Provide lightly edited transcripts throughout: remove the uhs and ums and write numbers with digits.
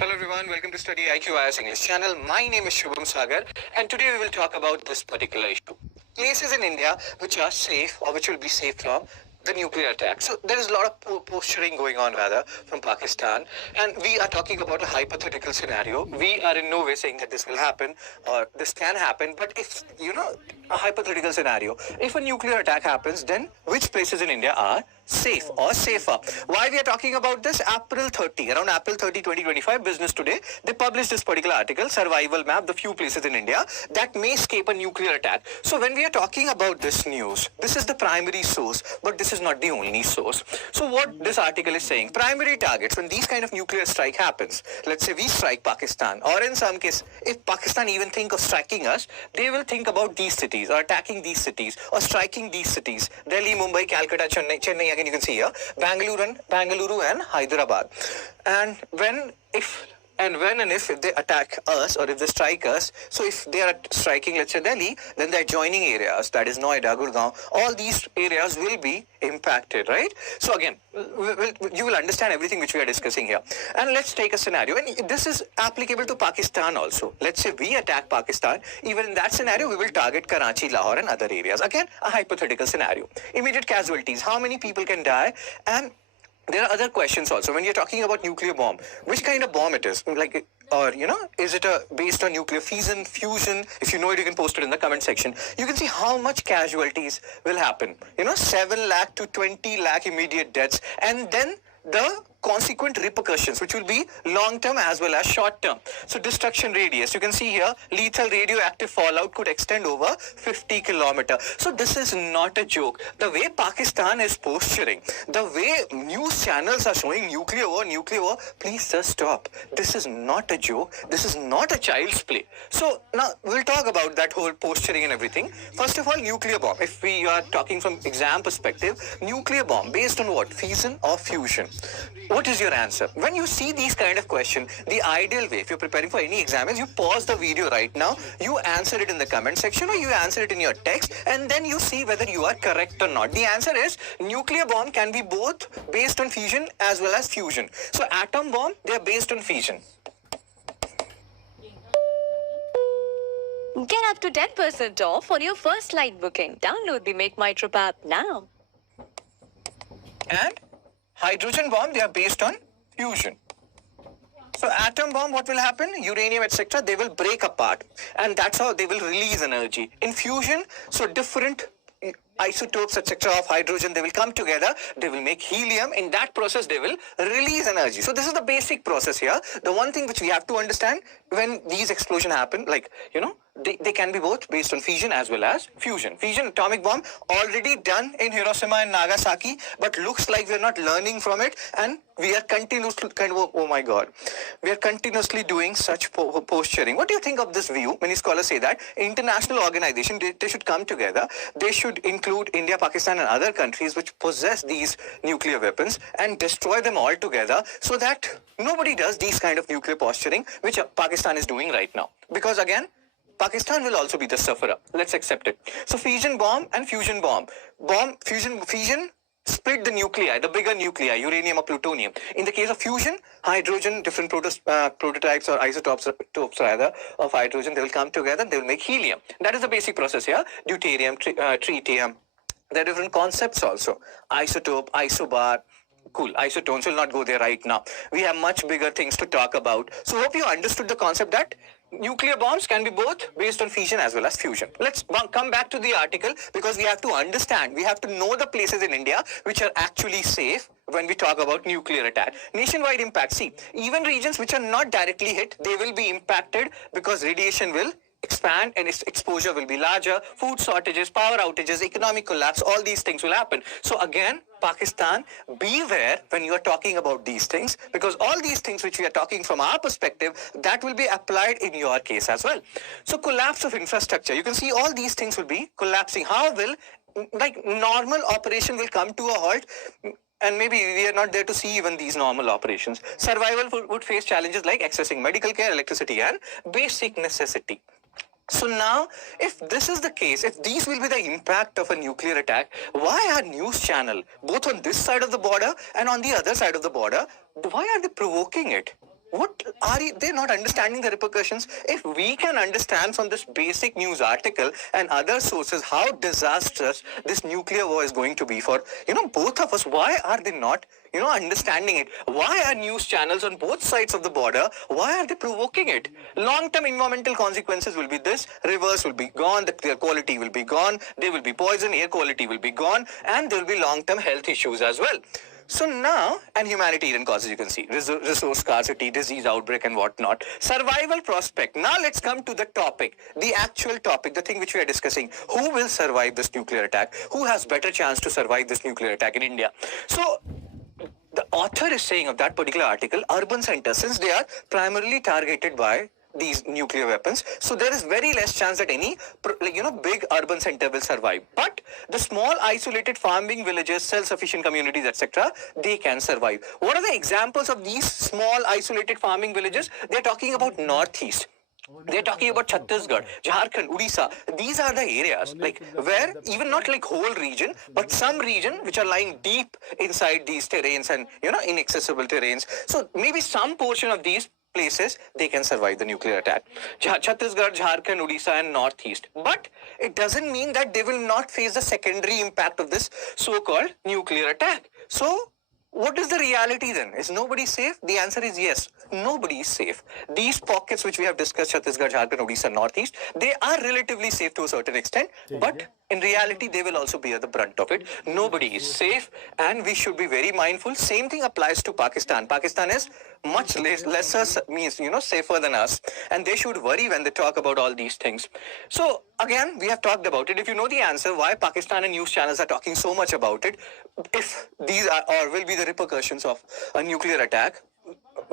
Hello everyone, welcome to Study IQIS English channel. My name is Shubham Sagar and today we will talk about this particular issue. Places in India which are safe or which will be safe from the nuclear attack. So there is a lot of posturing going on rather from Pakistan, and we are talking about a hypothetical scenario. We are in no way saying that this will happen or this can happen, but if a hypothetical scenario, if a nuclear attack happens, then which places in India are safe or safer? Why we are talking about this? April 30, around April 30, 2025, Business Today, they published this particular article, Survival Map, the few places in India that may escape a nuclear attack. So when we are talking about this news, this is the primary source, but this is not the only source. So what this article is saying, primary targets, when these kind of nuclear strike happens, let's say we strike Pakistan, or in some case, if Pakistan even think of striking us, they will think about these cities, or attacking these cities, or striking these cities, Delhi, Mumbai, Calcutta, Chennai, again you can see here, Bangalore and Hyderabad. And when and if they attack us or if they strike us, so if they are striking, let's say Delhi, then the adjoining areas, that is Noida, Gurgaon, all these areas will be impacted, right? So again, you will understand everything which we are discussing here. And let's take a scenario, and this is applicable to Pakistan also. Let's say we attack Pakistan, even in that scenario, we will target Karachi, Lahore and other areas. Again, a hypothetical scenario. Immediate casualties, how many people can die? And there are other questions also. When you're talking about nuclear bomb, which kind of bomb it is? Like, or, is it based on nuclear fission, fusion? If you know it, you can post it in the comment section. You can see how much casualties will happen. 7 lakh to 20 lakh immediate deaths. And then the consequent repercussions, which will be long-term as well as short-term. So destruction radius, you can see here, lethal radioactive fallout could extend over 50 kilometers. So this is not a joke. The way Pakistan is posturing, the way news channels are showing nuclear war, please just stop. This is not a joke. This is not a child's play. So now we'll talk about that whole posturing and everything. First of all, nuclear bomb. If we are talking from exam perspective, nuclear bomb based on what? Fission or fusion? What is your answer? When you see these kind of questions, the ideal way, if you're preparing for any exam, is you pause the video right now, you answer it in the comment section or you answer it in your text, and then you see whether you are correct or not. The answer is nuclear bomb can be both based on fission as well as fusion. So atom bomb, they are based on fission. Get up to 10% off on your first flight booking. Download the Make My Trip app now. And hydrogen bomb, they are based on fusion. So atom bomb, what will happen? Uranium, etc., they will break apart. And that's how they will release energy. In fusion, so different isotopes, etc., of hydrogen, they will come together, they will make helium. In that process, they will release energy. So this is the basic process here. The one thing which we have to understand, when these explosions happen, like, they can be both based on fission as well as fusion. Fission, atomic bomb, already done in Hiroshima and Nagasaki, but looks like we're not learning from it, and we are continuously we are continuously doing such posturing. What do you think of this view? Many scholars say that international organization, they should come together. They should include India, Pakistan and other countries which possess these nuclear weapons and destroy them all together, so that nobody does these kind of nuclear posturing which Pakistan is doing right now. Because again, Pakistan will also be the sufferer. Let's accept it. So fission bomb and fusion bomb. Fission split the nuclei, the bigger nuclei, uranium or plutonium. In the case of fusion, hydrogen, different prototypes or isotopes rather of hydrogen, they will come together, they will make helium. That is the basic process here. Deuterium, tritium. There are different concepts also. Isotope, isobar. Cool, isotones will not go there right now. We have much bigger things to talk about. So hope you understood the concept that nuclear bombs can be both based on fission as well as fusion. Let's come back to the article, because we have to understand, we have to know the places in India which are actually safe when we talk about nuclear attack. Nationwide impact, see, even regions which are not directly hit, they will be impacted because radiation will expand and its exposure will be larger. Food shortages, power outages, economic collapse, all these things will happen. So again, Pakistan, beware when you are talking about these things, because all these things which we are talking from our perspective, that will be applied in your case as well. So collapse of infrastructure, you can see all these things will be collapsing. How will, like, normal operation will come to a halt, and maybe we are not there to see even these normal operations. Survival would face challenges like accessing medical care, electricity and basic necessity. So now, if this is the case, if these will be the impact of a nuclear attack, why are news channel, both on this side of the border and on the other side of the border, why are they provoking it? what are they not understanding the repercussions? If we can understand from this basic news article and other sources how disastrous this nuclear war is going to be for, both of us, why are they not, understanding it? Why are news channels on both sides of the border, why are they provoking it? Long-term environmental consequences will be this: rivers will be gone, the air quality will be gone, there will be poison, air quality will be gone, and there will be long-term health issues as well. So now, and humanitarian causes, you can see, resource scarcity, disease outbreak and whatnot. Survival prospect. Now let's come to the topic, the actual topic, the thing which we are discussing. Who will survive this nuclear attack? Who has better chance to survive this nuclear attack in India? So the author is saying of that particular article, urban centers, since they are primarily targeted by these nuclear weapons, so there is very less chance that any big urban center will survive. But the small isolated farming villages, self-sufficient communities, etc., they can survive. What are the examples of these small isolated farming villages? They're talking about northeast. They're talking about Chhattisgarh, Jharkhand, Odisha. These are the areas where even not like whole region, but some region which are lying deep inside these terrains and inaccessible terrains. So maybe some portion of these places they can survive the nuclear attack. Chhattisgarh, Jharkhand, Odisha and Northeast. But it doesn't mean that they will not face the secondary impact of this so-called nuclear attack. So what is the reality then? Is nobody safe? The answer is yes. Nobody is safe. These pockets which we have discussed, Chhattisgarh, Jharkhand, Odisha, Northeast, they are relatively safe to a certain extent, but in reality, they will also bear the brunt of it. Nobody is safe, and we should be very mindful. Same thing applies to Pakistan. Pakistan is much lesser, means, safer than us, and they should worry when they talk about all these things. So again, we have talked about it. If you know the answer, why Pakistan and news channels are talking so much about it, if these are or will be the repercussions of a nuclear attack,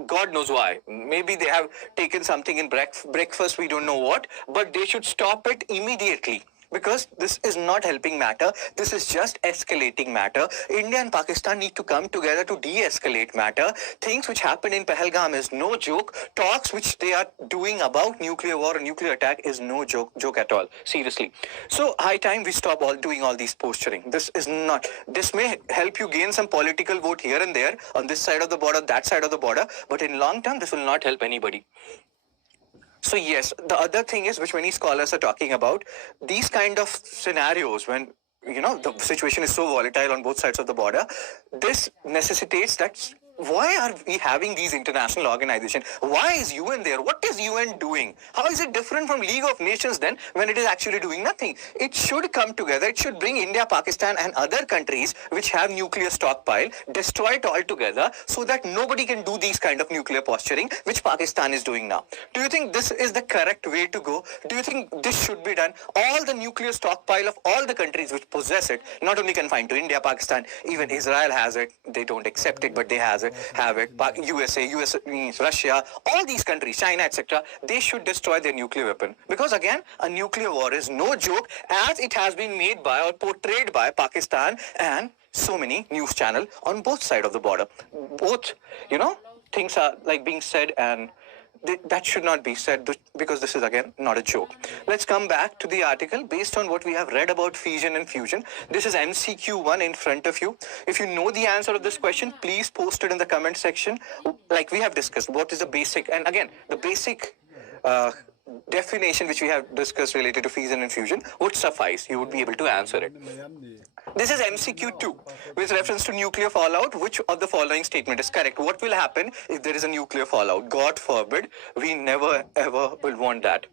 God knows why. Maybe they have taken something in breakfast, we don't know what, but they should stop it immediately. Because this is not helping matter. This is just escalating matter. India and Pakistan need to come together to de-escalate matter. Things which happened in Pahalgam is no joke. Talks which they are doing about nuclear war or nuclear attack is no joke at all. Seriously. So high time we stop doing all these posturing. This may help you gain some political vote here and there on this side of the border, that side of the border, but in long term this will not help anybody. So yes, the other thing is, which many scholars are talking about, these kind of scenarios when, the situation is so volatile on both sides of the border, this necessitates that why are we having these international organizations? Why is UN there? What is UN doing? How is it different from League of Nations then when it is actually doing nothing? It should come together. It should bring India, Pakistan and other countries which have nuclear stockpile, destroy it all together so that nobody can do these kind of nuclear posturing which Pakistan is doing now. Do you think this is the correct way to go? Do you think this should be done? All the nuclear stockpile of all the countries which possess it, not only confined to India, Pakistan, even Israel has it. They don't accept it, but they have it. USA means Russia, all these countries, China, etc., they should destroy their nuclear weapon. Because again, a nuclear war is no joke as it has been made by or portrayed by Pakistan and so many news channels on both sides of the border. Both, things are being said and that should not be said because this is again not a joke. Let's come back to the article based on what we have read about fission and fusion. This is MCQ1 in front of you. If you know the answer of this question, please post it in the comment section. Like we have discussed, what is the basic, and again, the basic definition which we have discussed related to fission and fusion would suffice. You would be able to answer it. This is MCQ2 with reference to nuclear fallout. Which of the following statement is correct? What will happen if there is a nuclear fallout? God forbid, we never ever will want that.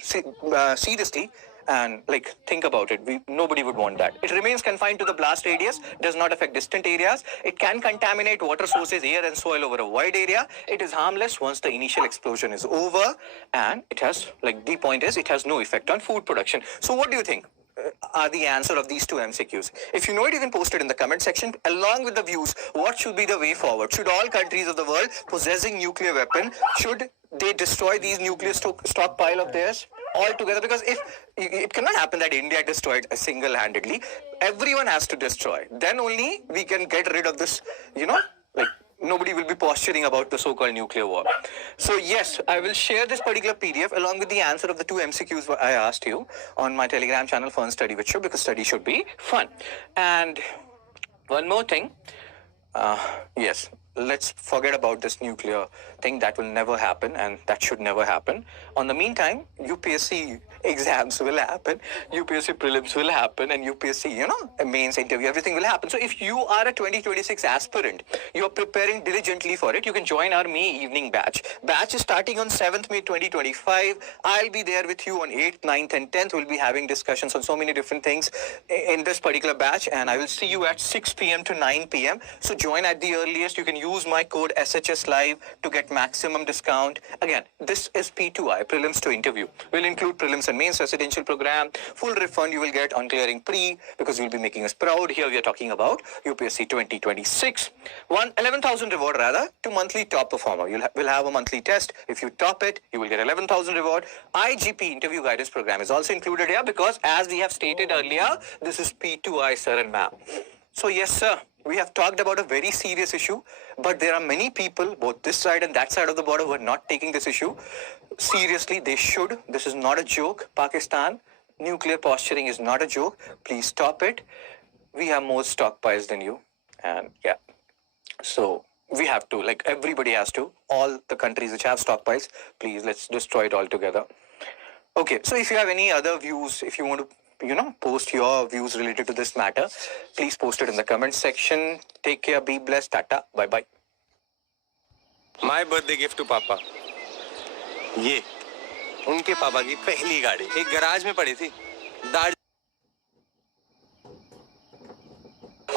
Seriously, and think about it, nobody would want that. It remains confined to the blast radius, does not affect distant areas. It can contaminate water sources, air and soil over a wide area. It is harmless once the initial explosion is over, and it has, the point is, it has no effect on food production. So what do you think are the answer of these two MCQs? If you know it, you can post it in the comment section along with the views. What should be the way forward? Should all countries of the world possessing nuclear weapon, should they destroy these nuclear stockpile of theirs altogether? Because if it cannot happen that India destroyed single-handedly, everyone has to destroy. Then only we can get rid of this, nobody will be posturing about the so-called nuclear war. So yes, I will share this particular PDF along with the answer of the two MCQs I asked you on my Telegram channel, Fun Study with Shub, because study should be fun. And one more thing, yes, let's forget about this nuclear thing. That will never happen, and that should never happen. On the meantime, UPSC exams will happen, UPSC prelims will happen, and UPSC, mains interview, everything will happen. So if you are a 2026 aspirant, you are preparing diligently for it, you can join our May evening batch. Batch is starting on 7th May 2025. I'll be there with you on 8th, 9th, and 10th. We'll be having discussions on so many different things in this particular batch, and I will see you at 6 p.m. to 9 p.m. So join at the earliest. You can use my code SHS Live to get maximum discount. Again, this is P2I, prelims to interview. Will include prelims and mains residential program. Full refund you will get on clearing pre, because you'll be making us proud. Here we are talking about UPSC 2026. 11,000 reward rather to monthly top performer. We'll have a monthly test. If you top it, you will get 11,000 reward. IGP interview guidance program is also included here, because as we have stated earlier, this is P2I, sir and ma'am. So yes, sir, we have talked about a very serious issue, but there are many people, both this side and that side of the border, who are not taking this issue seriously. They should. This is not a joke. Pakistan, nuclear posturing is not a joke. Please stop it. We have more stockpiles than you. And yeah, so we have to, like everybody has to, all the countries which have stockpiles, please, let's destroy it all together. Okay, so if you have any other views, if you want to post your views related to this matter, please post it in the comment section. Take care, be blessed, tata, bye bye. My birthday gift to पापा, ये उनके पापा की पहली गाड़ी एक garage में पड़ी थी।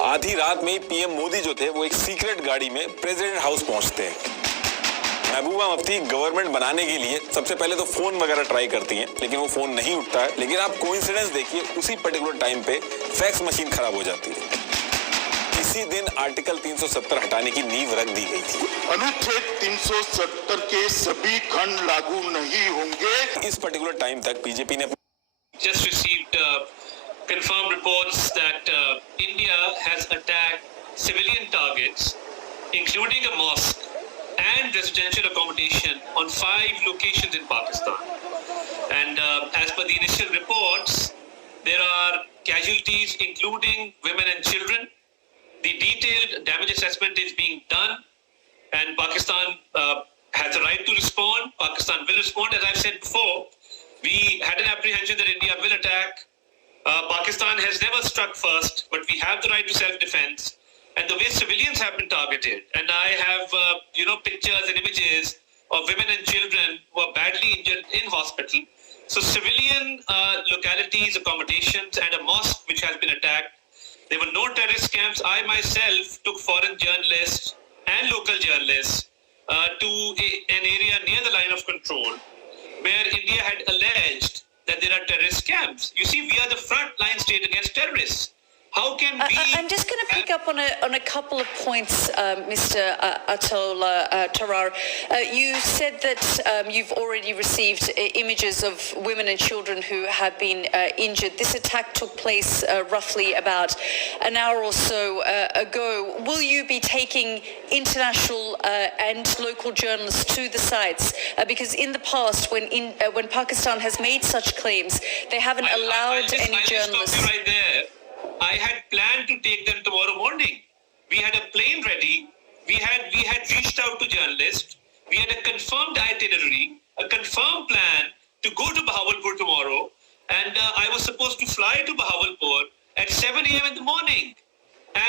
आधी रात में पीएम मोदी जो थे वो एक सीक्रेट गाड़ी में प्रेसिडेंट हाउस पहुंचते हैं। महबूबा मुफ्ती गवर्नमेंट बनाने के लिए सबसे पहले तो फोन वगैरह ट्राई करती हैं, लेकिन वो फोन नहीं उठता है। लेकिन आप कोइंसिडेंस देखिए, उसी पर्टिकुलर टाइम पे फैक्स मशीन खराब हो जाती है। इसी दिन आर्टिकल 370 हटाने की नींव रख दी गई थी। अनुच्छेद 370 के सभी खंड लागू नहीं होंगे। इस पर्टिकुलर टाइम तक बीजेपी ने just received confirmed reports that India has attacked civilian targets, including a mosque and residential accommodation on 5 locations in Pakistan. And as per the initial reports, there are casualties including women and children. The detailed damage assessment is being done, and Pakistan has a right to respond. Pakistan will respond. As I've said before, we had an apprehension that India will attack. Pakistan has never struck first, but we have the right to self-defense. And the way civilians have been targeted, and I have, pictures and images of women and children who are badly injured in hospital. So civilian localities, accommodations, and a mosque which has been attacked. There were no terrorist camps. I myself took foreign journalists and local journalists to an area near the line of control, where India had alleged that there are terrorist camps. You see, we are the frontline state against terrorists. How can we... I'm just going to pick up on a couple of points, Mr. Atul Tarar. You said that you've already received images of women and children who have been injured. This attack took place roughly about an hour or so ago. Will you be taking international and local journalists to the sites? Because in the past, when Pakistan has made such claims, they haven't allowed any journalists... I'll stop you right there. I had planned to take them tomorrow morning. We had a plane ready. We had reached out to journalists. We had a confirmed itinerary, a confirmed plan to go to Bahawalpur tomorrow. And I was supposed to fly to Bahawalpur at 7 a.m. in the morning.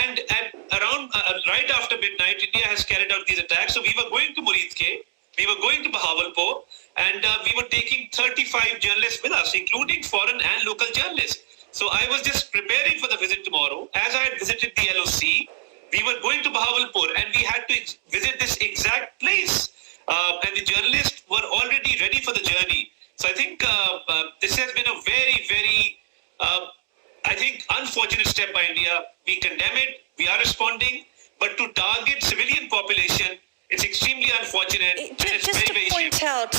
And at around right after midnight, India has carried out these attacks. So we were going to Muridke, we were going to Bahawalpur, and we were taking 35 journalists with us, including foreign and local journalists. So I was just preparing for the visit tomorrow. As I had visited the LOC, we were going to Bahawalpur, and we had to visit this exact place. And the journalists were already ready for the journey. So I think this has been a very, very, unfortunate step by India. We condemn it. We are responding. But to target civilian population, it's extremely unfortunate. Just to point out,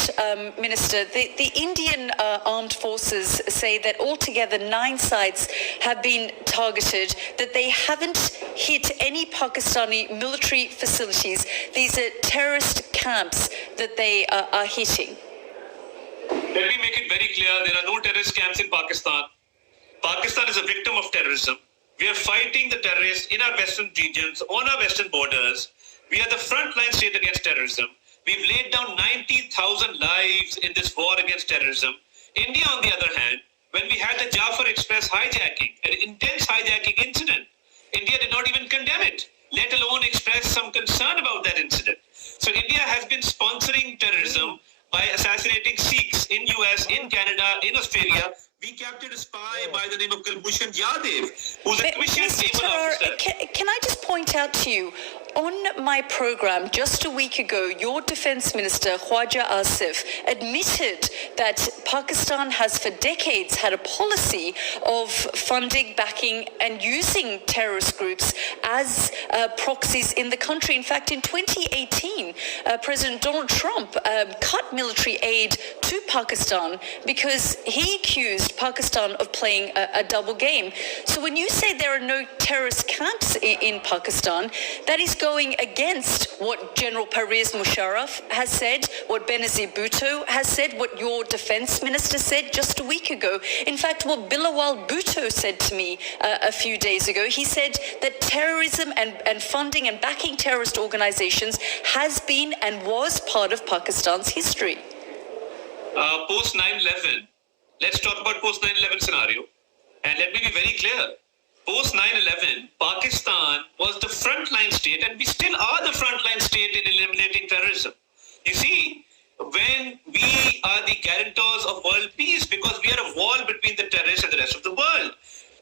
Minister, the Indian armed forces say that altogether 9 sites have been targeted, that they haven't hit any Pakistani military facilities. These are terrorist camps that they are hitting. Let me make it very clear, there are no terrorist camps in Pakistan. Pakistan is a victim of terrorism. We are fighting the terrorists in our western regions, on our western borders. We are the frontline state against terrorism. We've laid down 90,000 lives in this war against terrorism. India, on the other hand, when we had the Jafar Express hijacking, an intense hijacking incident, India did not even condemn it, let alone express some concern about that incident. So India has been sponsoring terrorism by assassinating Sikhs in US, in Canada, in Australia. We captured a spy by the name of Kulbhushan Yadav, who's a commissioned Mr. naval Tarar, officer. can I just point out to you, on my program just a week ago, your defense minister, Khwaja Asif, admitted that Pakistan has for decades had a policy of funding, backing and using terrorist groups as proxies in the country. In fact, in 2018, President Donald Trump cut military aid to Pakistan because he accused Pakistan of playing a double game. So when you say there are no terrorist camps in Pakistan, that is going against what General Pervez Musharraf has said, what Benazir Bhutto has said, what your defense minister said just a week ago. In fact, what Bilawal Bhutto said to me a few days ago, he said that terrorism and funding and backing terrorist organizations has been and was part of Pakistan's history. Post 9/11, let's talk about post 9/11 scenario. And let me be very clear. Post 9/11, Pakistan was the frontline state, and we still are the frontline state in eliminating terrorism. You see, when we are the guarantors of world peace, because we are a wall between the terrorists and the rest of the world.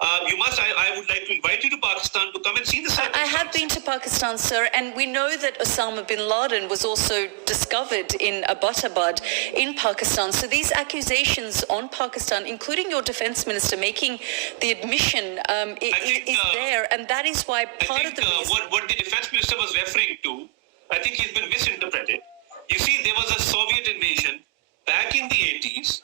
I would like to invite you to Pakistan to come and see the site. I have been to Pakistan, sir, and we know that Osama bin Laden was also discovered in Abbottabad in Pakistan. So these accusations on Pakistan, including your defense minister making the admission, is there, and that is why part of the reason... What the defense minister was referring to, I think he's been misinterpreted. You see, there was a Soviet invasion back in the 80s,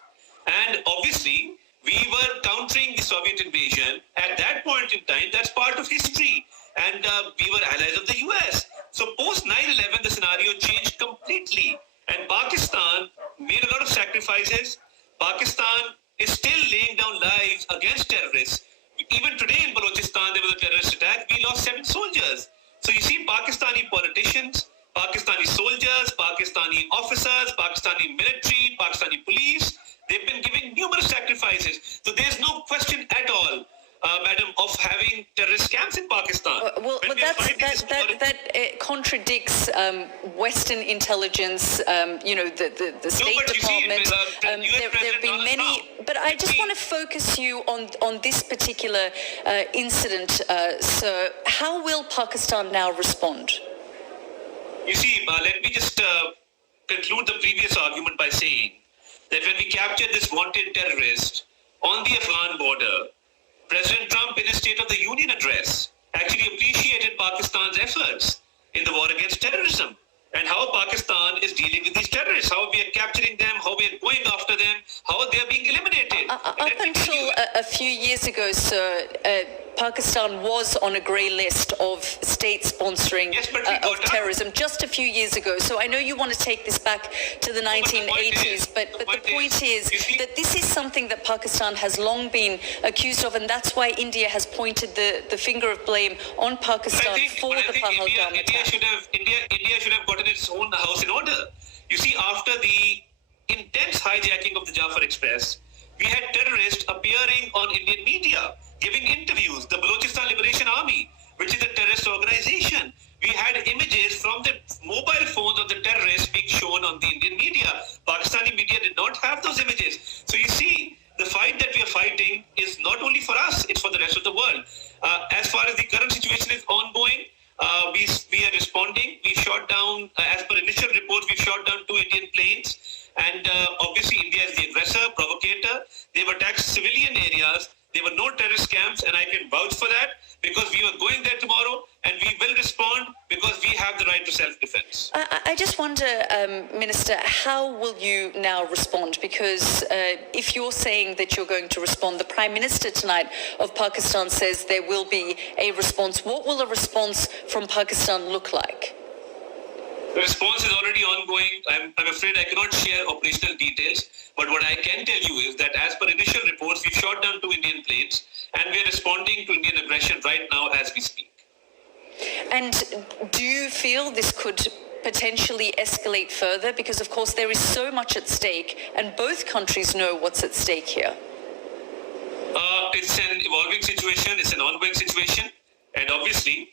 and obviously we were countering the Soviet invasion at that point in time. That's part of history, and we were allies of the US. So post 9/11, the scenario changed completely, and Pakistan made a lot of sacrifices. Pakistan is still laying down lives against terrorists. Even today in Balochistan, there was a terrorist attack. We lost 7 soldiers. So you see, Pakistani politicians, Pakistani soldiers, Pakistani officers, Pakistani military, Pakistani police, they've been giving numerous sacrifices. So there's no question at all, madam, of having terrorist camps in Pakistan. That contradicts Western intelligence, the State Department. There have been many, but I just want to focus you on this particular incident, sir. How will Pakistan now respond? You see, let me just conclude the previous argument by saying that when we captured this wanted terrorist on the Afghan border, President Trump, in his State of the Union address, actually appreciated Pakistan's efforts in the war against terrorism and how Pakistan is dealing with these terrorists, how we are capturing them, how we are going after them, how they are being eliminated. Up until a few years ago, sir, Pakistan was on a grey list of states sponsoring of terrorism just a few years ago. So I know you want to take this back to the 1980s, but the point is that this is something that Pakistan has long been accused of, and that's why India has pointed the finger of blame on Pakistan for the Pahalgam attack. India should have gotten its own house in order. You see, after the intense hijacking of the Jafar Express, we had terrorists appearing on Indian media, giving interviews. The Balochistan Liberation Army, which is a terrorist organization, we had images from the mobile phones of the terrorists being shown on the Indian media. Pakistani media did not have those images. So you see, the fight that we are fighting is not only for us, it's for the rest of the world. As far as the current situation is ongoing, we are responding. We shot down, as per initial reports, we shot down 2 Indian planes. And obviously, India is the aggressor, provocator. They've attacked civilian areas. There were no terrorist camps, and I can vouch for that because we were going there tomorrow, and we will respond because we have the right to self-defense. I just wonder, Minister, how will you now respond? Because if you're saying that you're going to respond, the Prime Minister tonight of Pakistan says there will be a response. What will a response from Pakistan look like? The response is already ongoing. I'm afraid I cannot share operational details, but what I can tell you is that as per initial reports, we've shot down 2 Indian planes, and we're responding to Indian aggression right now as we speak. And do you feel this could potentially escalate further? Because, of course, there is so much at stake, and both countries know what's at stake here. It's an evolving situation, it's an ongoing situation, and obviously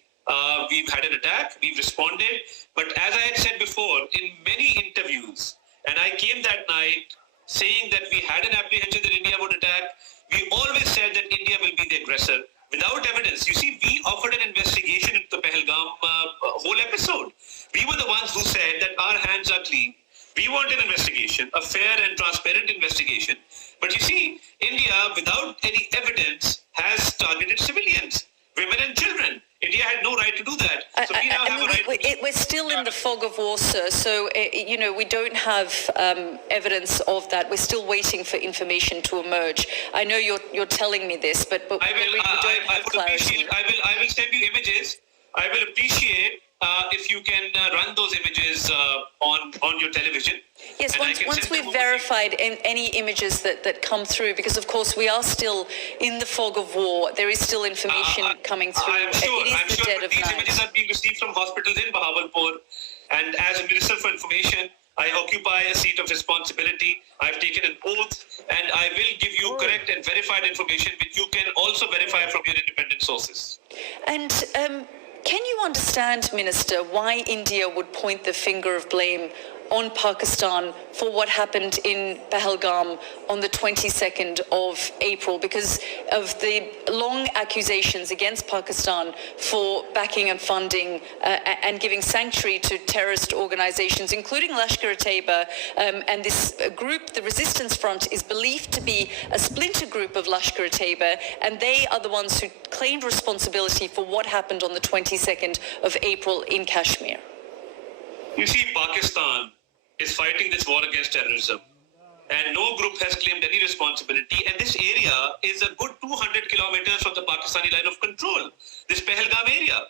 we've had an attack, we've responded, but as I had said before, in many interviews, and I came that night saying that we had an apprehension that India would attack, we always said that India will be the aggressor without evidence. You see, we offered an investigation into the Pahalgam whole episode. We were the ones who said that our hands are clean. We want an investigation, a fair and transparent investigation. But you see, India, without any evidence, has targeted civilians, women and children. India had no right to do that. So we now have a right we're still in the fog of war, sir. So, we don't have evidence of that. We're still waiting for information to emerge. I know you're telling me this, but we don't have clarity. I will send you images. I will appreciate if you can run those images on your television. Yes, And once we've verified any images that come through, because of course we are still in the fog of war, there is still information coming through. I'm sure, it is the dead but of these night. images are being received from hospitals in Bahawalpur, and as a Minister for Information, I occupy a seat of responsibility. I've taken an oath, and I will give you correct and verified information, which you can also verify from your independent sources. And can you understand, Minister, why India would point the finger of blame on Pakistan for what happened in Pahalgam on the 22nd of April, because of the long accusations against Pakistan for backing and funding and giving sanctuary to terrorist organizations, including Lashkar-e-Taiba. And this group, the Resistance Front, is believed to be a splinter group of Lashkar-e-Taiba, and they are the ones who claimed responsibility for what happened on the 22nd of April in Kashmir. You see, Pakistan is fighting this war against terrorism, and no group has claimed any responsibility, and this area is a good 200 kilometers from the Pakistani line of control, this Pahalgam area.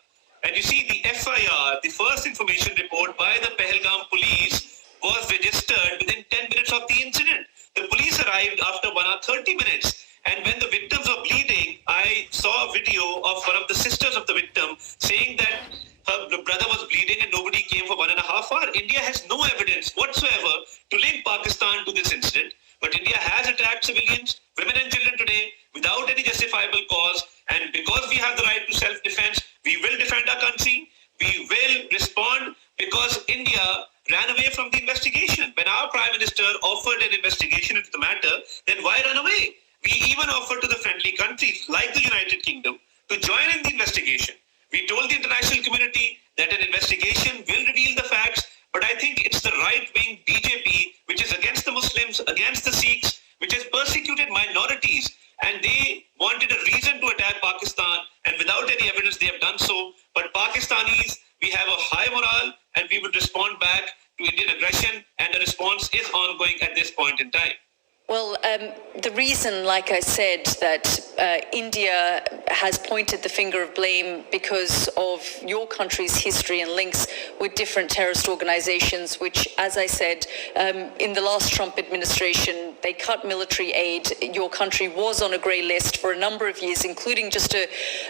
And you see, the FIR, the first information report by the Pahalgam police, was registered within 10 minutes of the incident. The police arrived after 1 hour 30 minutes, and when the victims were bleeding, I saw a video of one of the sisters of the victim saying that her brother was bleeding and nobody came for 1.5 hours. India has no evidence whatsoever to link Pakistan to this incident, but India has attacked civilians, women and children today without any justifiable cause, and because we have the right to self-defense, we will defend our country, we will respond, because India ran away from the investigation. When our Prime Minister offered an investigation into the matter, then why run away? We even offered to the friendly countries like the United Kingdom to join in the investigation. We told the international community that an investigation will reveal the facts, but I think it's the right-wing BJP, which is against the Muslims, against the Sikhs, which has persecuted minorities, and they wanted a reason to attack Pakistan, and without any evidence they have done so. But Pakistanis, we have a high morale, and we will respond back to Indian aggression, and the response is ongoing at this point in time. Well, the reason, like I said, that India has pointed the finger of blame because of your country's history and links with different terrorist organizations, which, as I said, in the last Trump administration, they cut military aid. Your country was on a grey list for a number of years, including just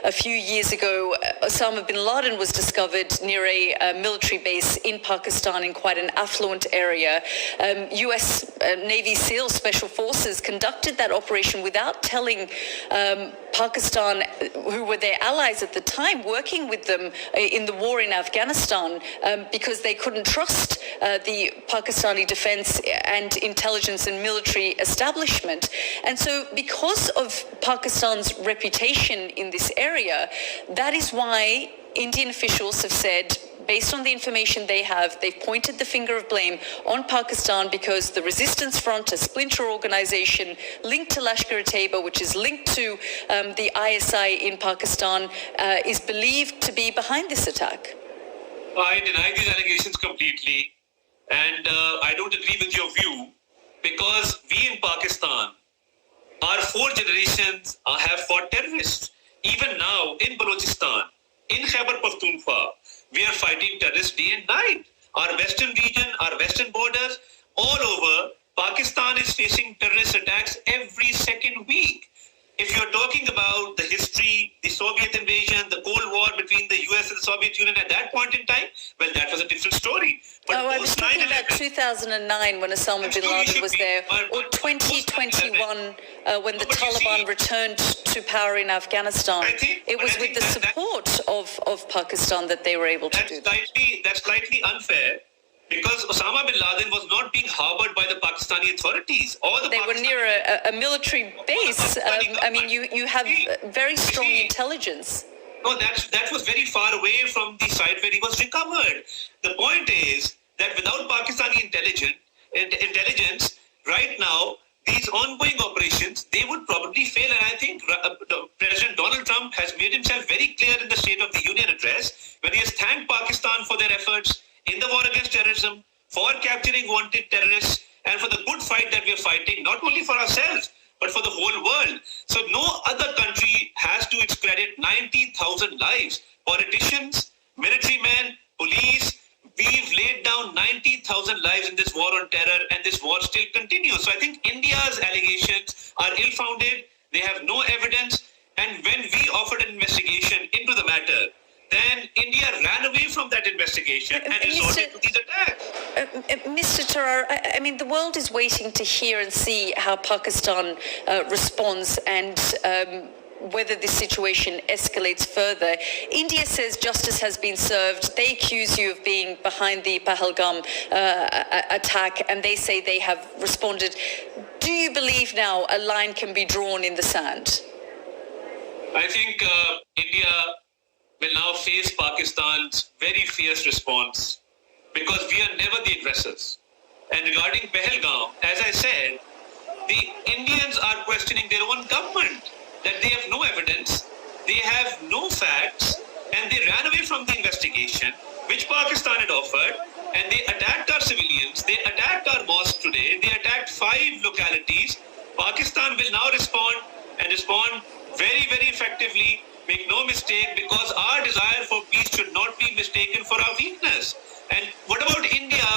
a few years ago, Osama bin Laden was discovered near a military base in Pakistan in quite an affluent area. US Navy SEAL Special Forces conducted that operation without telling Pakistan, who were their allies at the time, working with them in the war in Afghanistan, because they couldn't trust the Pakistani defense and intelligence and military establishment. And so because of Pakistan's reputation in this area, that is why Indian officials have said, based on the information they have, they've pointed the finger of blame on Pakistan because the Resistance Front, a splinter organization linked to Lashkar-e-Taiba, which is linked to the ISI in Pakistan, is believed to be behind this attack. I deny these allegations completely, and I don't agree with your view, because we in Pakistan, our 4 generations have fought terrorists. Even now in Balochistan, in Khyber Pakhtunkhwa, we are fighting terrorists day and night. Our western region, our western borders, all over, Pakistan is facing terrorist attacks every second week. If you're talking about the history, the Soviet invasion, the Cold War between the US and the Soviet Soviet Union at that point in time, well, that was a different story. But Oh, I was post talking 9/11, about 2009 when Osama bin Absolutely Laden should was be. there, But or post 2021 when the but you see- Taliban returned to power in Afghanistan. I think- It but was I with think the that- support of Pakistan that they were able to do that. That's slightly unfair because Osama bin Laden was not being harbored by the Pakistani authorities or the They were Pakistani- near a military base. I mean, you have very strong see- intelligence. No, that was very far away from the site where he was recovered. The point is that without Pakistani intelligence, right now, these ongoing operations, they would probably fail. And I think President Donald Trump has made himself very clear in the State of the Union address when he has thanked Pakistan for their efforts in the war against terrorism, for capturing wanted terrorists, and for the good fight that we are fighting, not only for ourselves, but for the whole world. So no other country has to its credit 90,000 lives. Politicians, military men, police, we've laid down 90,000 lives in this war on terror, and this war still continues. So I think India's allegations are ill-founded. They have no evidence. And when we offered an investigation into the matter, then India ran away from that investigation and resorted to these attacks. Mr. Tarar, I mean, the world is waiting to hear and see how Pakistan responds and whether this situation escalates further. India says justice has been served. They accuse you of being behind the Pahalgam attack, and they say they have responded. Do you believe now a line can be drawn in the sand? I think India will now face Pakistan's very fierce response because we are never the aggressors. And regarding Pahalgam, as I said, the Indians are questioning their own government, that they have no evidence, they have no facts, and they ran away from the investigation, which Pakistan had offered, and they attacked our civilians, they attacked our mosque today, they attacked 5 localities. Pakistan will now respond and respond very, very effectively. Make no mistake, because our desire for peace should not be mistaken for our weakness. And what about India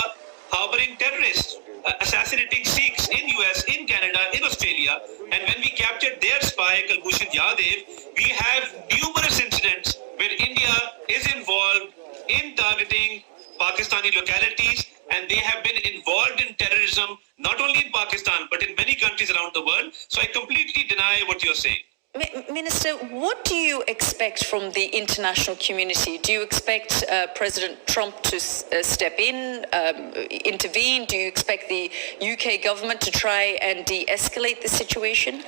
harboring terrorists, assassinating Sikhs in US, in Canada, in Australia? And when we captured their spy, Kulbhushan Yadav, we have numerous incidents where India is involved in targeting Pakistani localities, and they have been involved in terrorism, not only in Pakistan, but in many countries around the world. So I completely deny what you're saying. Minister, what do you expect from the international community? Do you expect President Trump to step in, intervene? Do you expect the UK government to try and de-escalate the situation?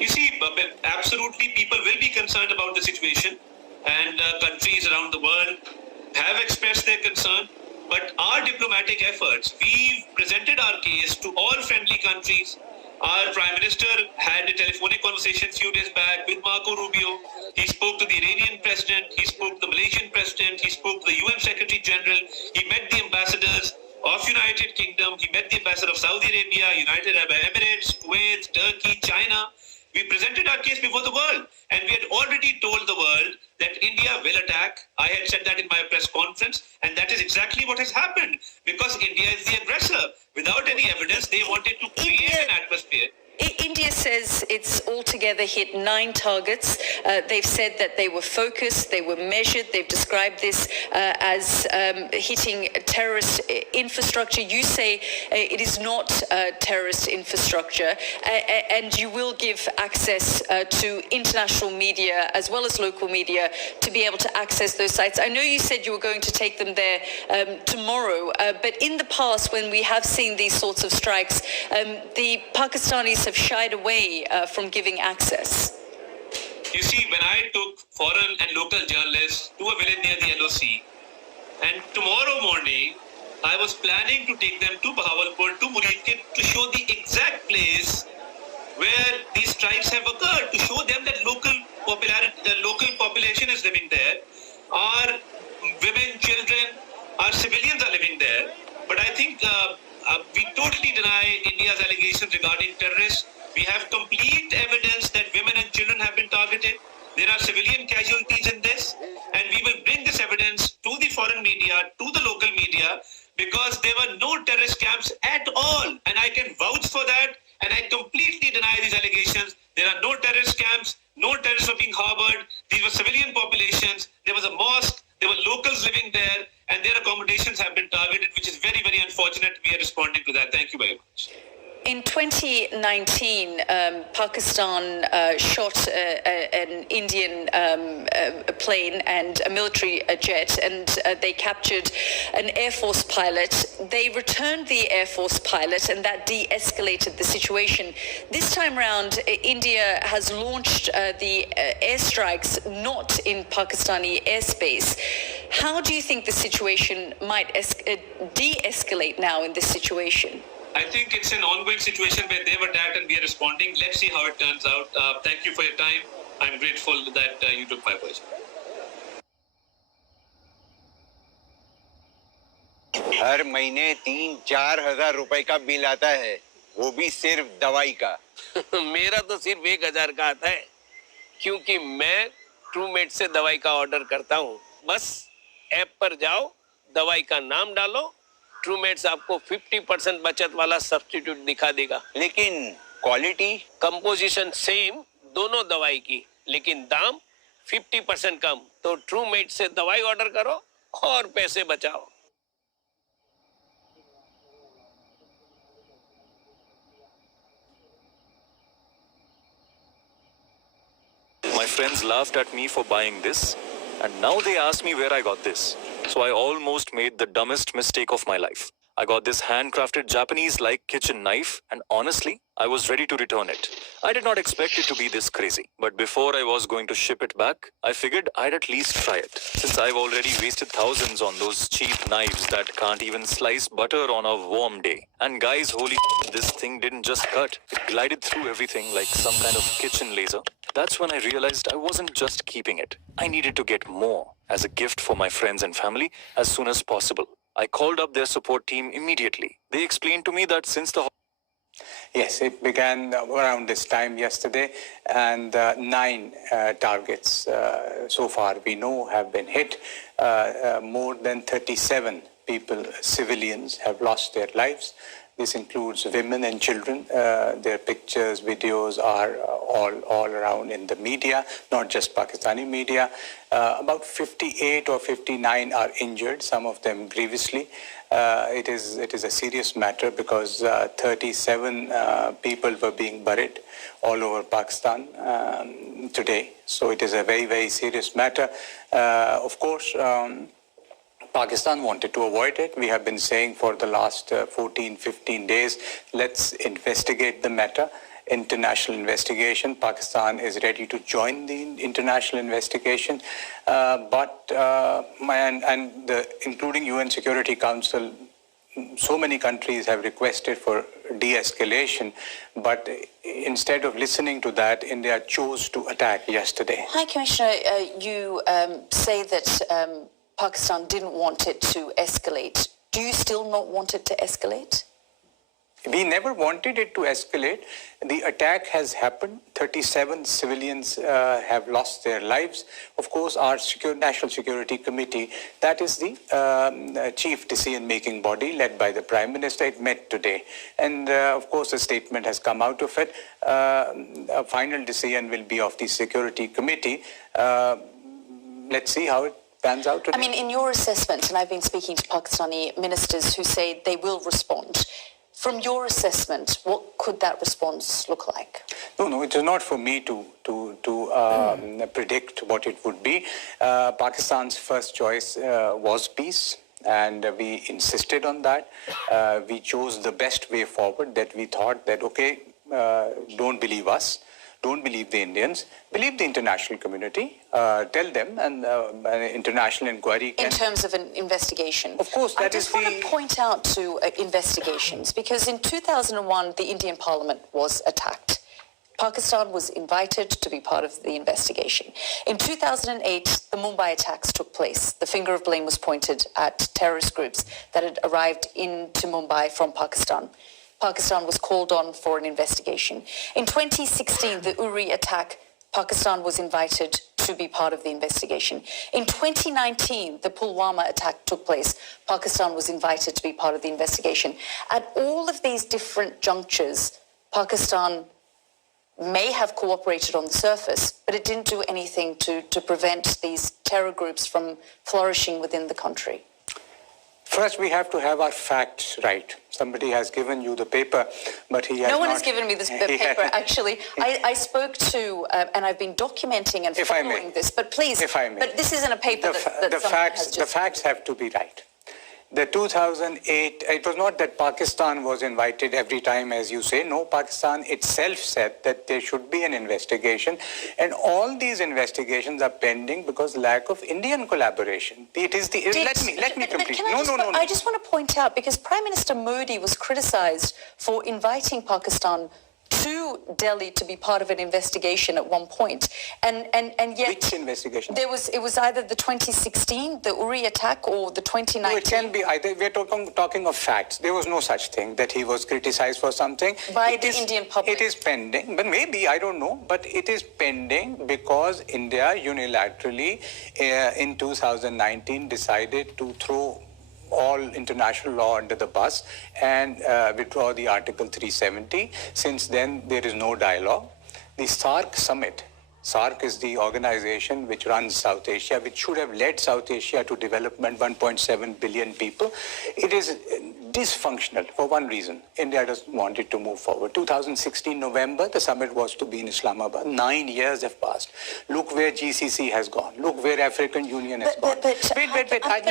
You see, absolutely, people will be concerned about the situation, and countries around the world have expressed their concern. But our diplomatic efforts, we've presented our case to all friendly countries. Our Prime Minister had a telephonic conversation a few days back with Marco Rubio. He spoke to the Iranian President, he spoke to the Malaysian President, he spoke to the UN Secretary General, he met the ambassadors of United Kingdom, he met the ambassador of Saudi Arabia, United Arab Emirates, Kuwait, Turkey, China. We presented our case before the world, and we had already told the world that India will attack. I had said that in my press conference, and that is exactly what has happened, because India is the aggressor. Without any evidence, they wanted to create an atmosphere. India says it's altogether hit 9 targets. They've said that they were focused, they were measured. They've described this as hitting terrorist infrastructure. You say it is not terrorist infrastructure, and you will give access to international media as well as local media to be able to access those sites. I know you said you were going to take them there tomorrow, but in the past, when we have seen these sorts of strikes, the Pakistanis have shied away from giving access. You see, when I took foreign and local journalists to a village near the LOC, and tomorrow morning, I was planning to take them to Bahawalpur, to Muridke, to show the exact place where these strikes have occurred, to show them that the local population is living there. Our women, children, our civilians are living there. But I think we totally deny India's allegations regarding terrorists. We have complete evidence that women and children have been targeted. There are civilian casualties in this, and we will bring this evidence to the foreign media, to the local media, because there were no terrorist camps at all. And I can vouch for that, and I completely deny these allegations. There are no terrorist camps, no terrorists were being harbored. These were civilian populations. There was a mosque, There were locals living there, and their accommodations have been targeted, which is very, very unfortunate. We are responding to that. Thank you very much. In 2019, Pakistan shot an Indian plane and a military jet, and they captured an Air Force pilot. They returned the Air Force pilot, and that de-escalated the situation. This time round, India has launched the airstrikes not in Pakistani airspace. How do you think the situation might de-escalate now in this situation? I think it's an ongoing situation where they've attacked and we are responding. Let's see how it turns out. Thank you for your time. I'm grateful that you took my voice. हर महीने 3-4 हजार रुपए का bill आता है, वो भी सिर्फ दवाई का। मेरा तो सिर्फ 1,000 का आता है, क्योंकि मैं ट्रूमेट से दवाई का ऑर्डर करता हूँ। बस ऐप पर जाओ, दवाई का नाम डालो, ट्रूमेट्स आपको 50% बचत वाला सब्स्टिट्यूट दिखा देगा। लेकिन क्वालिटी, कंपोजिशन सेम दोनों दवाई की, लेकिन दाम 50% कम। तो ट्रूमेट से दवाई ऑर्डर करो और पैसे बचाओ। My friends laughed at me for buying this, and now they ask me where I got this. So I almost made the dumbest mistake of my life. I got this handcrafted Japanese-like kitchen knife, and honestly, I was ready to return it. I did not expect it to be this crazy. But before I was going to ship it back, I figured I'd at least try it. Since I've already wasted thousands on those cheap knives that can't even slice butter on a warm day. And guys, holy this thing didn't just cut. It glided through everything like some kind of kitchen laser. That's when I realized I wasn't just keeping it. I needed to get more as a gift for my friends and family as soon as possible. I called up their support team immediately. They explained to me that since the Yes, it began around this time yesterday, and 9 targets so far we know have been hit. More than 37 people, civilians, have lost their lives. This includes women and children. Their pictures, videos are all around in the media, not just Pakistani media. About 58 or 59 are injured, some of them grievously. It is a serious matter because 37 people were being buried all over Pakistan today. So it is a very, very serious matter. Of course, Pakistan wanted to avoid it. We have been saying for the last 14, 15 days, let's investigate the matter. International investigation. Pakistan is ready to join the international investigation, including UN Security Council, so many countries have requested for de-escalation, but instead of listening to that, India chose to attack yesterday. Hi, Commissioner. You say that Pakistan didn't want it to escalate. Do you still not want it to escalate? We never wanted it to escalate. The attack has happened. 37 civilians have lost their lives. Of course, our National Security Committee, that is the chief decision-making body led by the Prime Minister, it met today. And of course, a statement has come out of it. A final decision will be of the Security Committee. Let's see how it pans out today. I mean, in your assessment, and I've been speaking to Pakistani ministers who say they will respond, from your assessment, what could that response look like? No, it is not for me to predict what it would be. Pakistan's first choice was peace, and we insisted on that. We chose the best way forward, that we thought that, okay, don't believe us. Don't believe the Indians, believe the international community, tell them, and an international inquiry can... In terms of an investigation? Of course, that is I just want to point out to investigations, because in 2001, the Indian Parliament was attacked. Pakistan was invited to be part of the investigation. In 2008, the Mumbai attacks took place. The finger of blame was pointed at terrorist groups that had arrived into Mumbai from Pakistan. Pakistan was called on for an investigation. In 2016, the Uri attack, Pakistan was invited to be part of the investigation. In 2019, the Pulwama attack took place. Pakistan was invited to be part of the investigation. At all of these different junctures, Pakistan may have cooperated on the surface, but it didn't do anything to prevent these terror groups from flourishing within the country? First, we have to have our facts right. Somebody has given you the paper, but he has No one not, has given me this paper, actually. I spoke to, and I've been documenting and If I may. following this, but please, If I may. but this isn't a paper that the someone facts, has the just... facts have to be right. The 2008, it was not that Pakistan was invited every time, as you say. No, Pakistan itself said that there should be an investigation. And all these investigations are pending because lack of Indian collaboration. It is the, let me complete. No. I just want to point out, because Prime Minister Modi was criticized for inviting Pakistan to Delhi to be part of an investigation at one point, and yet Which investigation? it was either the 2016 the Uri attack or the 2019. No, it can be either. We're talking of facts. There was no such thing that he was criticized for something. By the Indian public. It is pending, but maybe, I don't know, but it is pending because India unilaterally in 2019 decided to throw all international law under the bus and withdraw the Article 370. Since then, there is no dialogue. The SAARC summit, SAARC is the organization which runs South Asia, which should have led South Asia to development, 1.7 billion people. It is dysfunctional for one reason. India doesn't want it to move forward. 2016 November, the summit was to be in Islamabad. 9 years have passed. Look where GCC has gone. Look where African Union has gone. But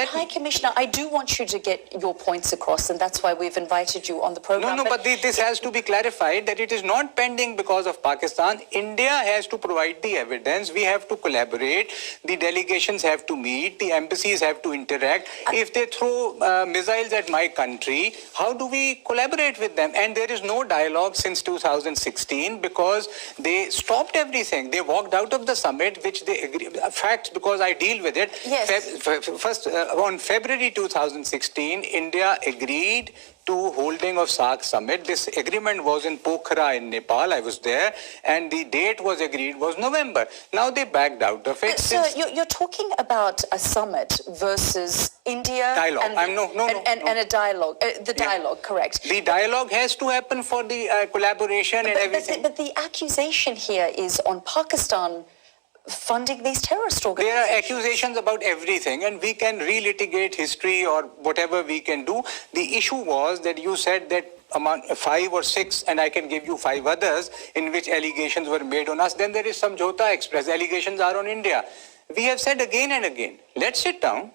High Commissioner, I do want you to get your points across, and that's why we've invited you on the program. No, but this has to be clarified that it is not pending because of Pakistan. India has to provide the evidence. We have to collaborate. The delegations have to meet. The embassies have to interact. If they throw missiles at my country, how do we collaborate with them? And there is no dialogue since 2016 because they stopped everything. They walked out of the summit, which they agree. Facts, because I deal with it. Yes. First, on February 2016, India agreed to holding of SAARC summit. This agreement was in Pokhara in Nepal. I was there, and the date was agreed was November. Now they backed out of it. So you're talking about a summit versus India Dialogue. And a dialogue. The dialogue, correct. The dialogue has to happen for the collaboration and everything. But the accusation here is on Pakistan funding these terrorist organizations. There are accusations about everything, and we can relitigate history or whatever we can do. The issue was that you said that among 5 or 6, and I can give you 5 others, in which allegations were made on us. Then there is Samjhauta Express. Allegations are on India. We have said again and again, let's sit down,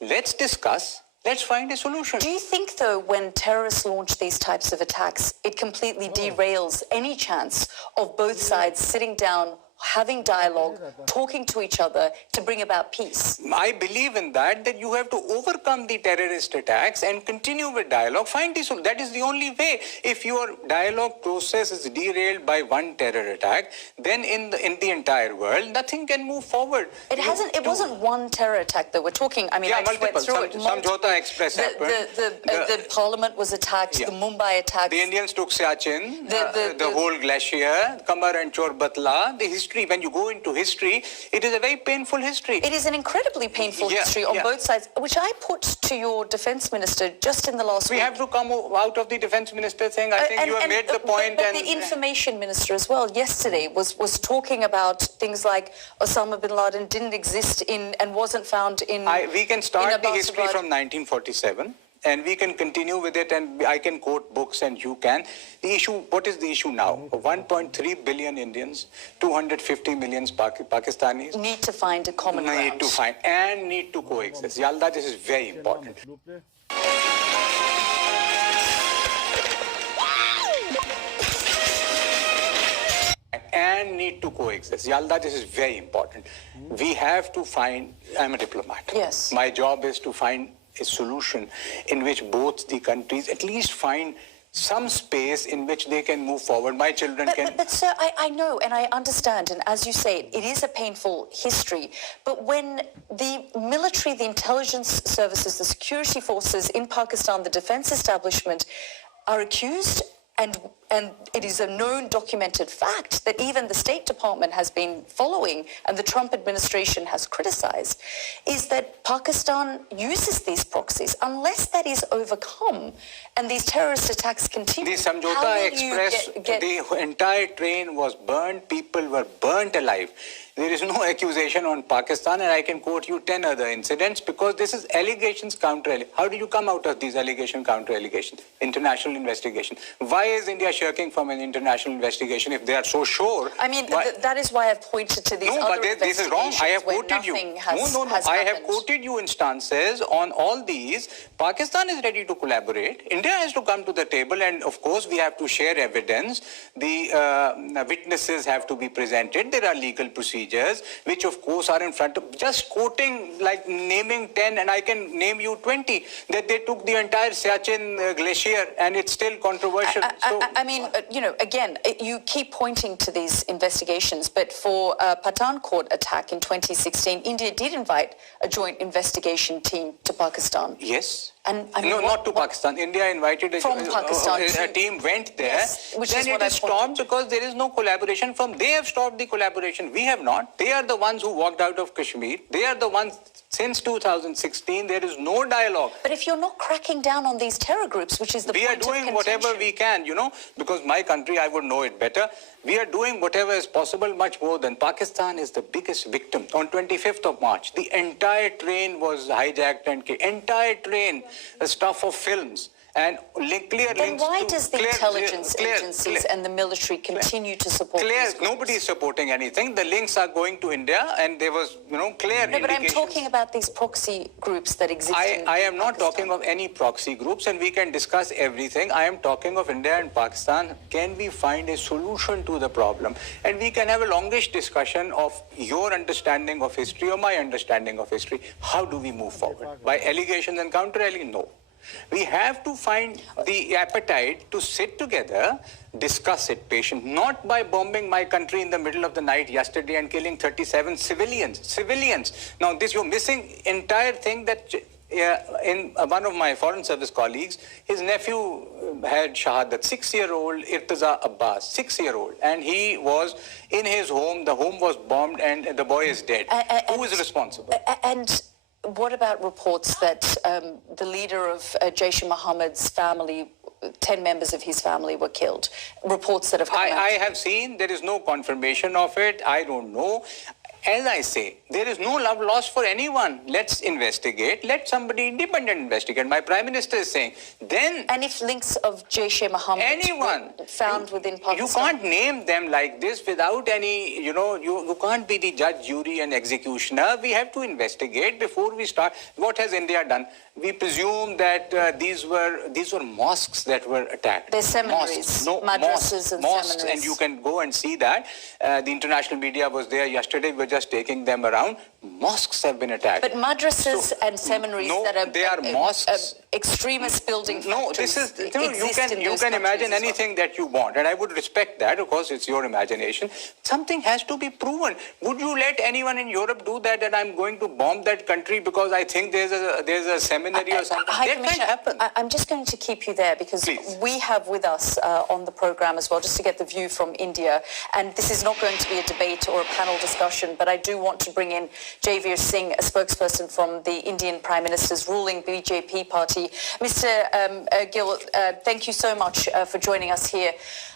let's discuss, let's find a solution. Do you think, though, when terrorists launch these types of attacks, it completely derails any chance of both sides sitting down, having dialogue, talking to each other to bring about peace? I believe in that you have to overcome the terrorist attacks and continue with dialogue. Find this. That is the only way. If your dialogue process is derailed by one terror attack, then in the entire world, nothing can move forward. It wasn't one terror attack, though. We're talking, I just multiple. went through it. Samjhauta Express happened. The parliament was attacked, the Mumbai attacks. The Indians took Siachen, the whole glacier, Kamar and Chor Batla, the history. When you go into history, it is a very painful history. It is an incredibly painful history on both sides, which I put to your defense minister just in the last week. We have to come out of the defense minister thing. I think you have made the point. But the information minister as well yesterday was talking about things like Osama bin Laden didn't exist and wasn't found in. We can start the history from 1947. And we can continue with it, and I can quote books, and you can. The issue, what is the issue now? 1.3 billion Indians, 250 million Pakistanis. Need to find a common ground. Need to find, and need to coexist. Yalda, this is very important. And need to coexist. Yalda, this is very important. We have to find, I'm a diplomat. Yes. My job is to find a solution in which both the countries at least find some space in which they can move forward. My children can... But sir, I know and I understand, and as you say, it is a painful history, but when the military, the intelligence services, the security forces in Pakistan, the defense establishment, are accused and it is a known documented fact that even the State Department has been following and the Trump administration has criticized, is that Pakistan uses these proxies. Unless that is overcome and these terrorist attacks continue, The Samjhota Express, the entire train was burned, people were burnt alive. There is no accusation on Pakistan, and I can quote you 10 other incidents because this is allegations counter. How do you come out of these allegation counter allegations? International investigation. Why is India shirking from an international investigation if they are so sure? I mean, that is why I've pointed to these other investigations. This is wrong. I have where quoted you. nothing has I have happened. quoted you instances on all these. Pakistan is ready to collaborate. India has to come to the table, and of course we have to share evidence. The witnesses have to be presented. There are legal procedures which of course are in front of, just quoting, like naming 10, and I can name you 20, that they took the entire Siachen glacier and it's still controversial. I mean, again, you keep pointing to these investigations, but for Pathankot attack in 2016, India did invite a joint investigation team to Pakistan. Yes. And I mean, no, not to Pakistan. India invited a team went there. Yes, which then is what it is stopped because there is no collaboration they have stopped the collaboration. We have not. They are the ones who walked out of Kashmir. They are the ones since 2016. There is no dialogue. But if you're not cracking down on these terror groups, which is the we point are doing of whatever we can, because my country, I would know it better. We are doing whatever is possible, much more than Pakistan is the biggest victim. On 25th of March, the entire train was hijacked and entire train, the stuff of films. And clear then links why to does the intelligence agencies and the military continue to support these groups? Nobody is supporting anything. The links are going to India, and there was, clear No, but I'm indications. talking about these proxy groups that exist I am not Pakistan. talking of any proxy groups, and we can discuss everything. I am talking of India and Pakistan. Can we find a solution to the problem? And we can have a longish discussion of your understanding of history or my understanding of history. How do we move forward? By allegations and counter-allegations? No. We have to find the appetite to sit together, discuss it patient, not by bombing my country in the middle of the night yesterday and killing 37 civilians. Now, you're missing entire thing that in one of my foreign service colleagues, his nephew had shahadat, 6-year-old Irtaza Abbas, 6-year-old, and he was in his home, the home was bombed and the boy is dead. Who is responsible? And what about reports that the leader of Jaish-e-Mohammed's family, 10 members of his family were killed? Reports that have come out. I have seen, there is no confirmation of it. I don't know. As I say, there is no love lost for anyone. Let's investigate. Let somebody independent investigate. My Prime Minister is saying, then... And if links of Jaish-e-Mohammed anyone found within Pakistan? You can't name them like this without any, you can't be the judge, jury and executioner. We have to investigate before we start. What has India done? We presume that these were mosques that were attacked. They're seminaries, madrasas and mosques, seminaries. and you can go and see that. The international media was there yesterday. We're just taking them around. Mosques have been attacked. But madrasas and seminaries that are... they are mosques. Extremist building No, this is, you can imagine anything that you want, and I would respect that. Of course, it's your imagination. Something has to be proven. Would you let anyone in Europe do that I'm going to bomb that country because I think there's a seminary or something? That can't happen. I'm just going to keep you there because we have with us on the program as well, just to get the view from India, and this is not going to be a debate or a panel discussion, but I do want to bring in Javeer Singh, a spokesperson from the Indian Prime Minister's ruling BJP party. Mr. Gill, thank you so much for joining us here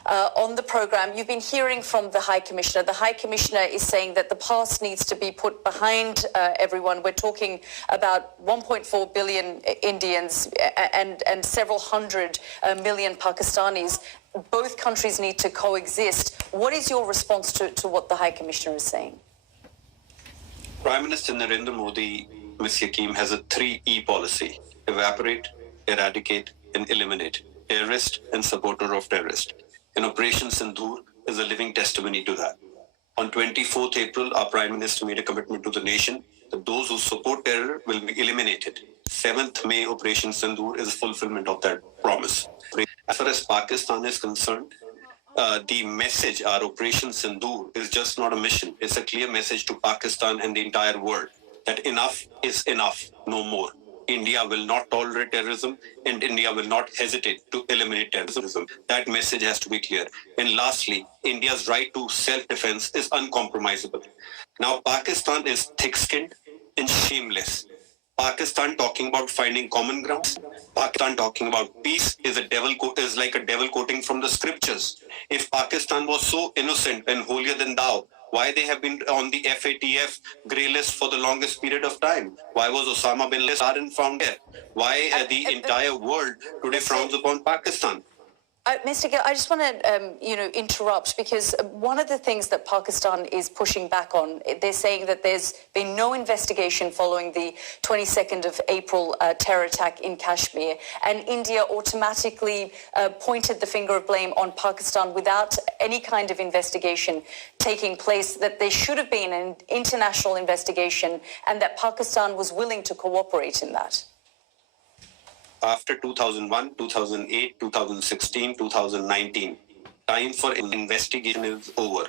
on the program. You've been hearing from the High Commissioner. The High Commissioner is saying that the past needs to be put behind everyone. We're talking about 1.4 billion Indians and several hundred million Pakistanis. Both countries need to coexist. What is your response to what the High Commissioner is saying? Prime Minister Narendra Modi, Ms. Yakeem, has a 3E policy: evaporate, eradicate, and eliminate. Terrorist and supporter of terrorist. And Operation Sindoor is a living testimony to that. On 24th April, our Prime Minister made a commitment to the nation that those who support terror will be eliminated. 7th May Operation Sindoor is a fulfillment of that promise. As far as Pakistan is concerned, the message, our Operation Sindoor, is just not a mission. It's a clear message to Pakistan and the entire world that enough is enough, no more. India will not tolerate terrorism, and India will not hesitate to eliminate terrorism. That message has to be clear. And lastly, India's right to self-defense is uncompromisable. Now, Pakistan is thick-skinned and shameless. Pakistan talking about finding common grounds. Pakistan talking about peace is like a devil quoting from the scriptures. If Pakistan was so innocent and holier than thou, why they have been on the FATF grey list for the longest period of time? Why was Osama bin Laden found there? Why the entire world today frowns upon Pakistan? Mr. Gill, I just want to, interrupt because one of the things that Pakistan is pushing back on, they're saying that there's been no investigation following the 22nd of April terror attack in Kashmir, and India automatically pointed the finger of blame on Pakistan without any kind of investigation taking place, that there should have been an international investigation and that Pakistan was willing to cooperate in that. After 2001, 2008, 2016, 2019, time for investigation is over.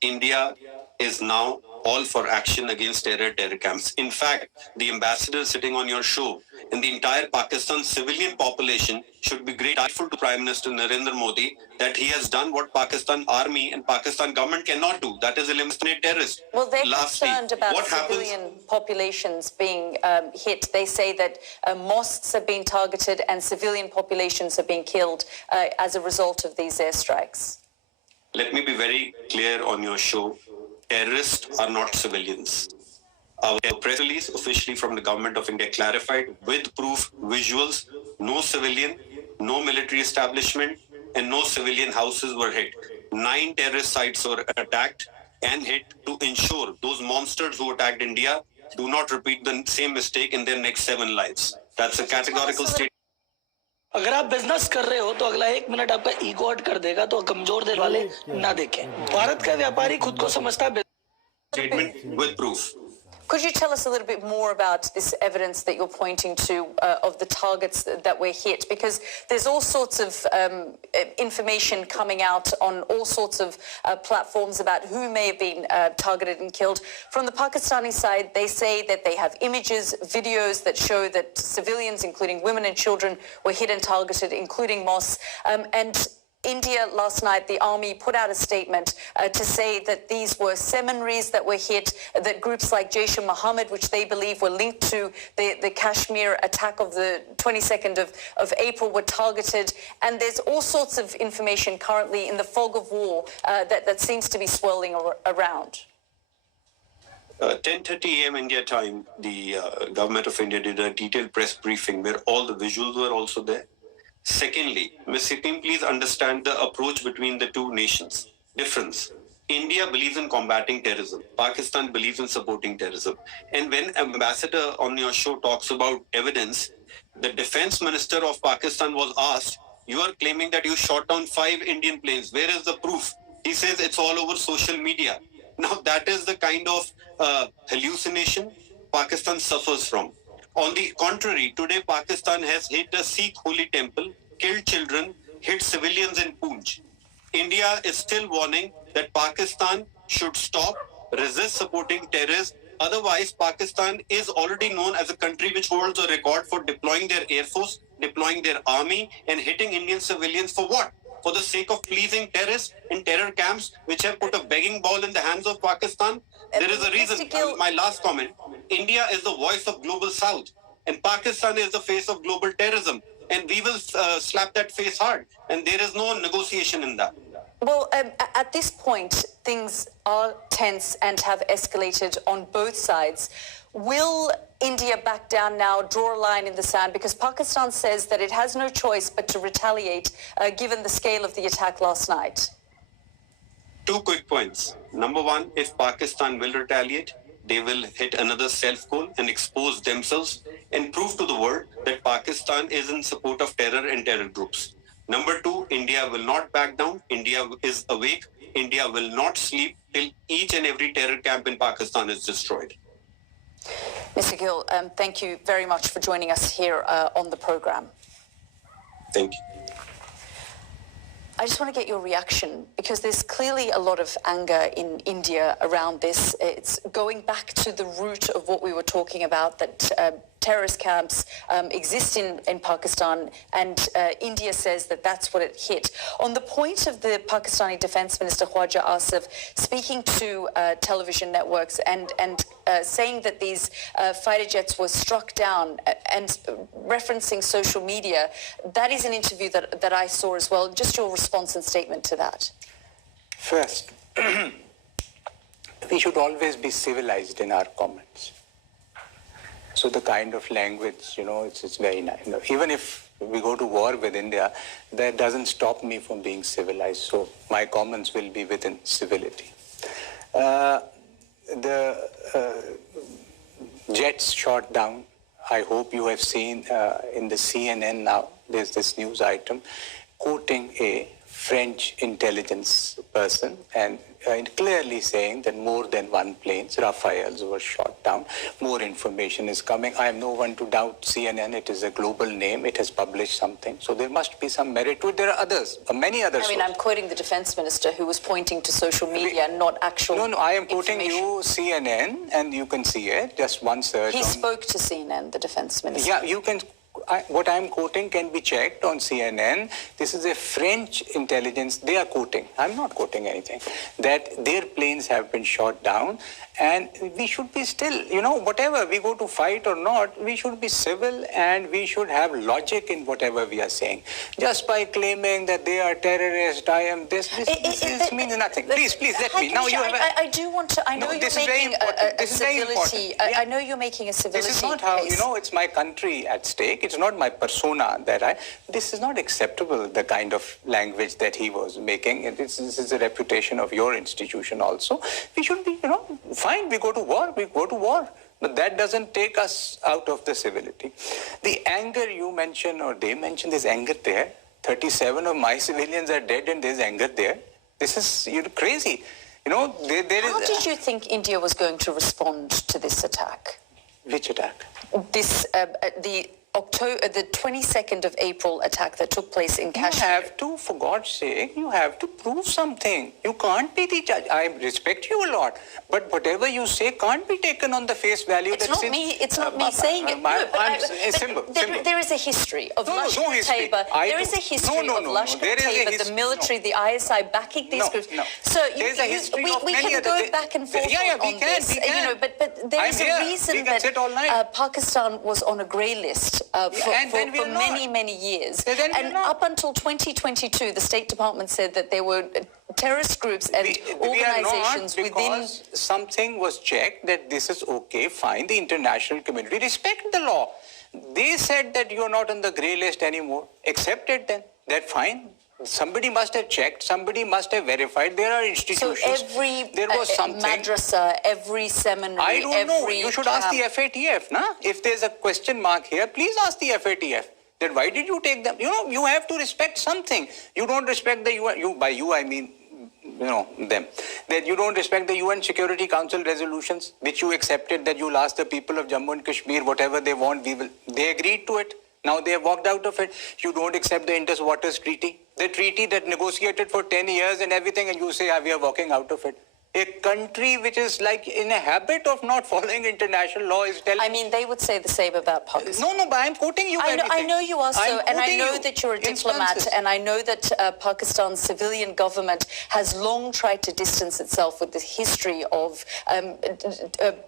India is now all for action against terror camps. In fact, the ambassador sitting on your show and the entire Pakistan civilian population should be grateful to Prime Minister Narendra Modi that he has done what Pakistan army and Pakistan government cannot do, that is eliminate terrorists. Well, they're concerned about civilian populations being hit. They say that mosques are being targeted and civilian populations are being killed as a result of these airstrikes. Let me be very clear on your show. Terrorists are not civilians. Our press release officially from the government of India clarified with proof, visuals, no civilian, no military establishment, and no civilian houses were hit. 9 terrorist sites were attacked and hit to ensure those monsters who attacked India do not repeat the same mistake in their next 7 lives. That's a categorical statement. अगर आप business कर रहे हो तो अगला 1 minute आपका ego hurt कर देगा, तो कमजोर दिल वाले ना देखें. भारत का व्यापारी खुद को समझता है. Statement with proof. Could you tell us a little bit more about this evidence that you're pointing to of the targets that were hit? Because there's all sorts of information coming out on all sorts of platforms about who may have been targeted and killed. From the Pakistani side, they say that they have images, videos that show that civilians, including women and children, were hit and targeted, including mosques. And India last night, the army put out a statement to say that these were seminaries that were hit, that groups like Jaish-e-Mohammed, which they believe were linked to the Kashmir attack of the 22nd of April, were targeted. And there's all sorts of information currently in the fog of war that seems to be swirling around. 10:30 a.m. India time, the government of India did a detailed press briefing where all the visuals were also there. Secondly, Ms. Hakim, please understand the approach between the two nations. Difference. India believes in combating terrorism. Pakistan believes in supporting terrorism. And when ambassador on your show talks about evidence, the defense minister of Pakistan was asked, you are claiming that you shot down 5 Indian planes. Where is the proof? He says it's all over social media. Now that is the kind of hallucination Pakistan suffers from. On the contrary, today Pakistan has hit a Sikh holy temple, killed children, hit civilians in Poonch. India is still warning that Pakistan should stop, resist supporting terrorists. Otherwise, Pakistan is already known as a country which holds a record for deploying their air force, deploying their army, and hitting Indian civilians for what? For the sake of pleasing terrorists in terror camps, which have put a begging ball in the hands of Pakistan? There is a reason. My last comment. India is the voice of global South, and Pakistan is the face of global terrorism. And we will slap that face hard. And there is no negotiation in that. Well, at this point, things are tense and have escalated on both sides. Will India back down now, draw a line in the sand? Because Pakistan says that it has no choice but to retaliate, given the scale of the attack last night. 2 quick points. Number 1, if Pakistan will retaliate, they will hit another self-goal and expose themselves and prove to the world that Pakistan is in support of terror and terror groups. Number 2, India will not back down. India is awake. India will not sleep till each and every terror camp in Pakistan is destroyed. Mr. Gill, thank you very much for joining us here on the program. Thank you. I just want to get your reaction, because there's clearly a lot of anger in India around this. It's going back to the root of what we were talking about, that terrorist camps exist in Pakistan, and India says that that's what it hit. On the point of the Pakistani Defence Minister Khwaja Asif speaking to television networks and saying that these fighter jets were struck down and referencing social media, that is an interview that I saw as well. Just your response and statement to that. First, we should always be civilized in our comments. So the kind of language, it's very nice. Even if we go to war with India, that doesn't stop me from being civilized. So my comments will be within civility. The jets shot down. I hope you have seen in the CNN now, there's this news item quoting a French intelligence person and clearly saying that more than one planes, Rafales, were shot down. More information is coming. I am no one to doubt CNN. It is a global name. It has published something. So there must be some merit to it. There are others, many others. I mean, I'm quoting the defense minister who was pointing to social media, not actual No, I am quoting you, CNN, and you can see it. Just one search. He spoke to CNN, the defense minister. Yeah, you can. What I'm quoting can be checked on CNN. This is a French intelligence. They are quoting. I'm not quoting anything. That their planes have been shot down. And we should be still, whatever we go to fight or not, we should be civil and we should have logic in whatever we are saying. Just by claiming that they are terrorists, I am this means nothing. Please, let me. Now you have. I do want to. I know you're making a civility. I know you're making a civility. This is not how it's my country at stake. It's not my persona that This is not acceptable. The kind of language that he was making. This is a reputation of your institution also. We should be, fine. We go to war. But that doesn't take us out of the civility. The anger you mentioned, or they mentioned, there's anger there. 37 of my civilians are dead and there's anger there. This is crazy. How did you think India was going to respond to this attack? Which attack? The 22nd of April attack that took place in Kashmir. You have to, for God's sake, you have to prove something. You can't be the judge. I respect you a lot, but whatever you say can't be taken on the face value. It's not me saying it. Symbol. There is a history of Lashkar-e-Taiba. There is a history of Lashkar-e-Taiba, the military, the ISI backing these groups. So we can go back and forth on this. But there is a reason that Pakistan was on a grey list. For many years. And up until 2022, the State Department said that there were terrorist groups and organizations within... Something was checked that this is okay, fine. The international community respect the law. They said that you're not on the grey list anymore. Accept it then. That's fine. Somebody must have checked. Somebody must have verified. There are institutions. So every madrasa, every seminary, I don't know. You should ask the FATF, na? If there's a question mark here, please ask the FATF. Then why did you take them? You have to respect something. You don't respect the UN. By you, I mean, them. That you don't respect the UN Security Council resolutions, which you accepted that you'll ask the people of Jammu and Kashmir whatever they want. They agreed to it. Now they have walked out of it. You don't accept the Indus Waters Treaty, the treaty that negotiated for 10 years and everything, and you say, we are walking out of it. A country which is like in a habit of not following international law is telling... I mean, they would say the same about Pakistan. No, but I'm quoting you. I know you are so, and I know that you're a diplomat, and I know that Pakistan's civilian government has long tried to distance itself with the history of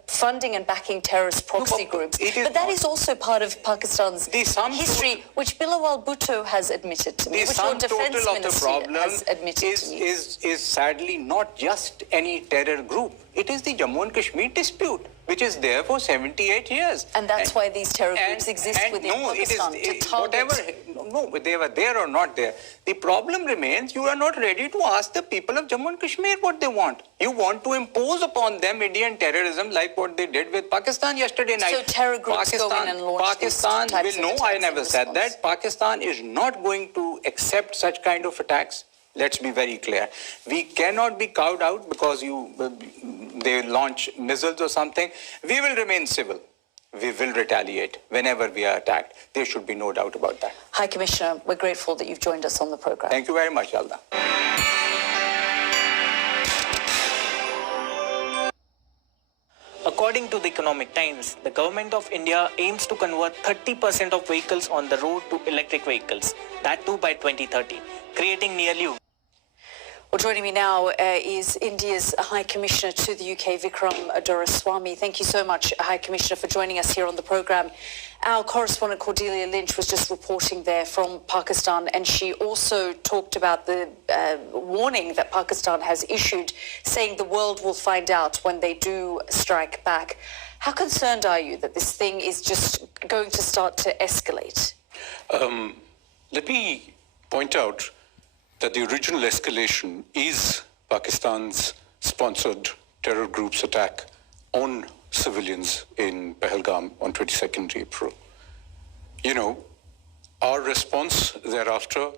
funding and backing terrorist proxy groups. But that is also part of Pakistan's history, which Bilawal Bhutto has admitted to me, which your defense ministry has admitted to me. Is sadly not just any terror group. It is the Jammu and Kashmir dispute, which is there for 78 years. And that's why these terror groups exist within Pakistan, to target... No, they were there or not there. The problem remains, you are not ready to ask the people of Jammu and Kashmir what they want. You want to impose upon them Indian terrorism like what they did with Pakistan yesterday night. So terror groups go in and launch Pakistan will know, I never said that. Pakistan is not going to accept such kind of attacks. Let's be very clear. We cannot be cowed out because they launch missiles or something. We will remain civil. We will retaliate whenever we are attacked. There should be no doubt about that. High Commissioner, we're grateful that you've joined us on the program. Thank you very much, Alda. According to the Economic Times, the government of India aims to convert 30% of vehicles on the road to electric vehicles, that too by 2030, creating nearly... Well, joining me now is India's High Commissioner to the UK, Vikram Doraiswamy. Thank you so much, High Commissioner, for joining us here on the programme. Our correspondent Cordelia Lynch was just reporting there from Pakistan, and she also talked about the warning that Pakistan has issued, saying the world will find out when they do strike back. How concerned are you that this thing is just going to start to escalate? Let me point out that the original escalation is Pakistan's sponsored terror group's attack on civilians in Pahalgam on 22nd April. You know, our response thereafter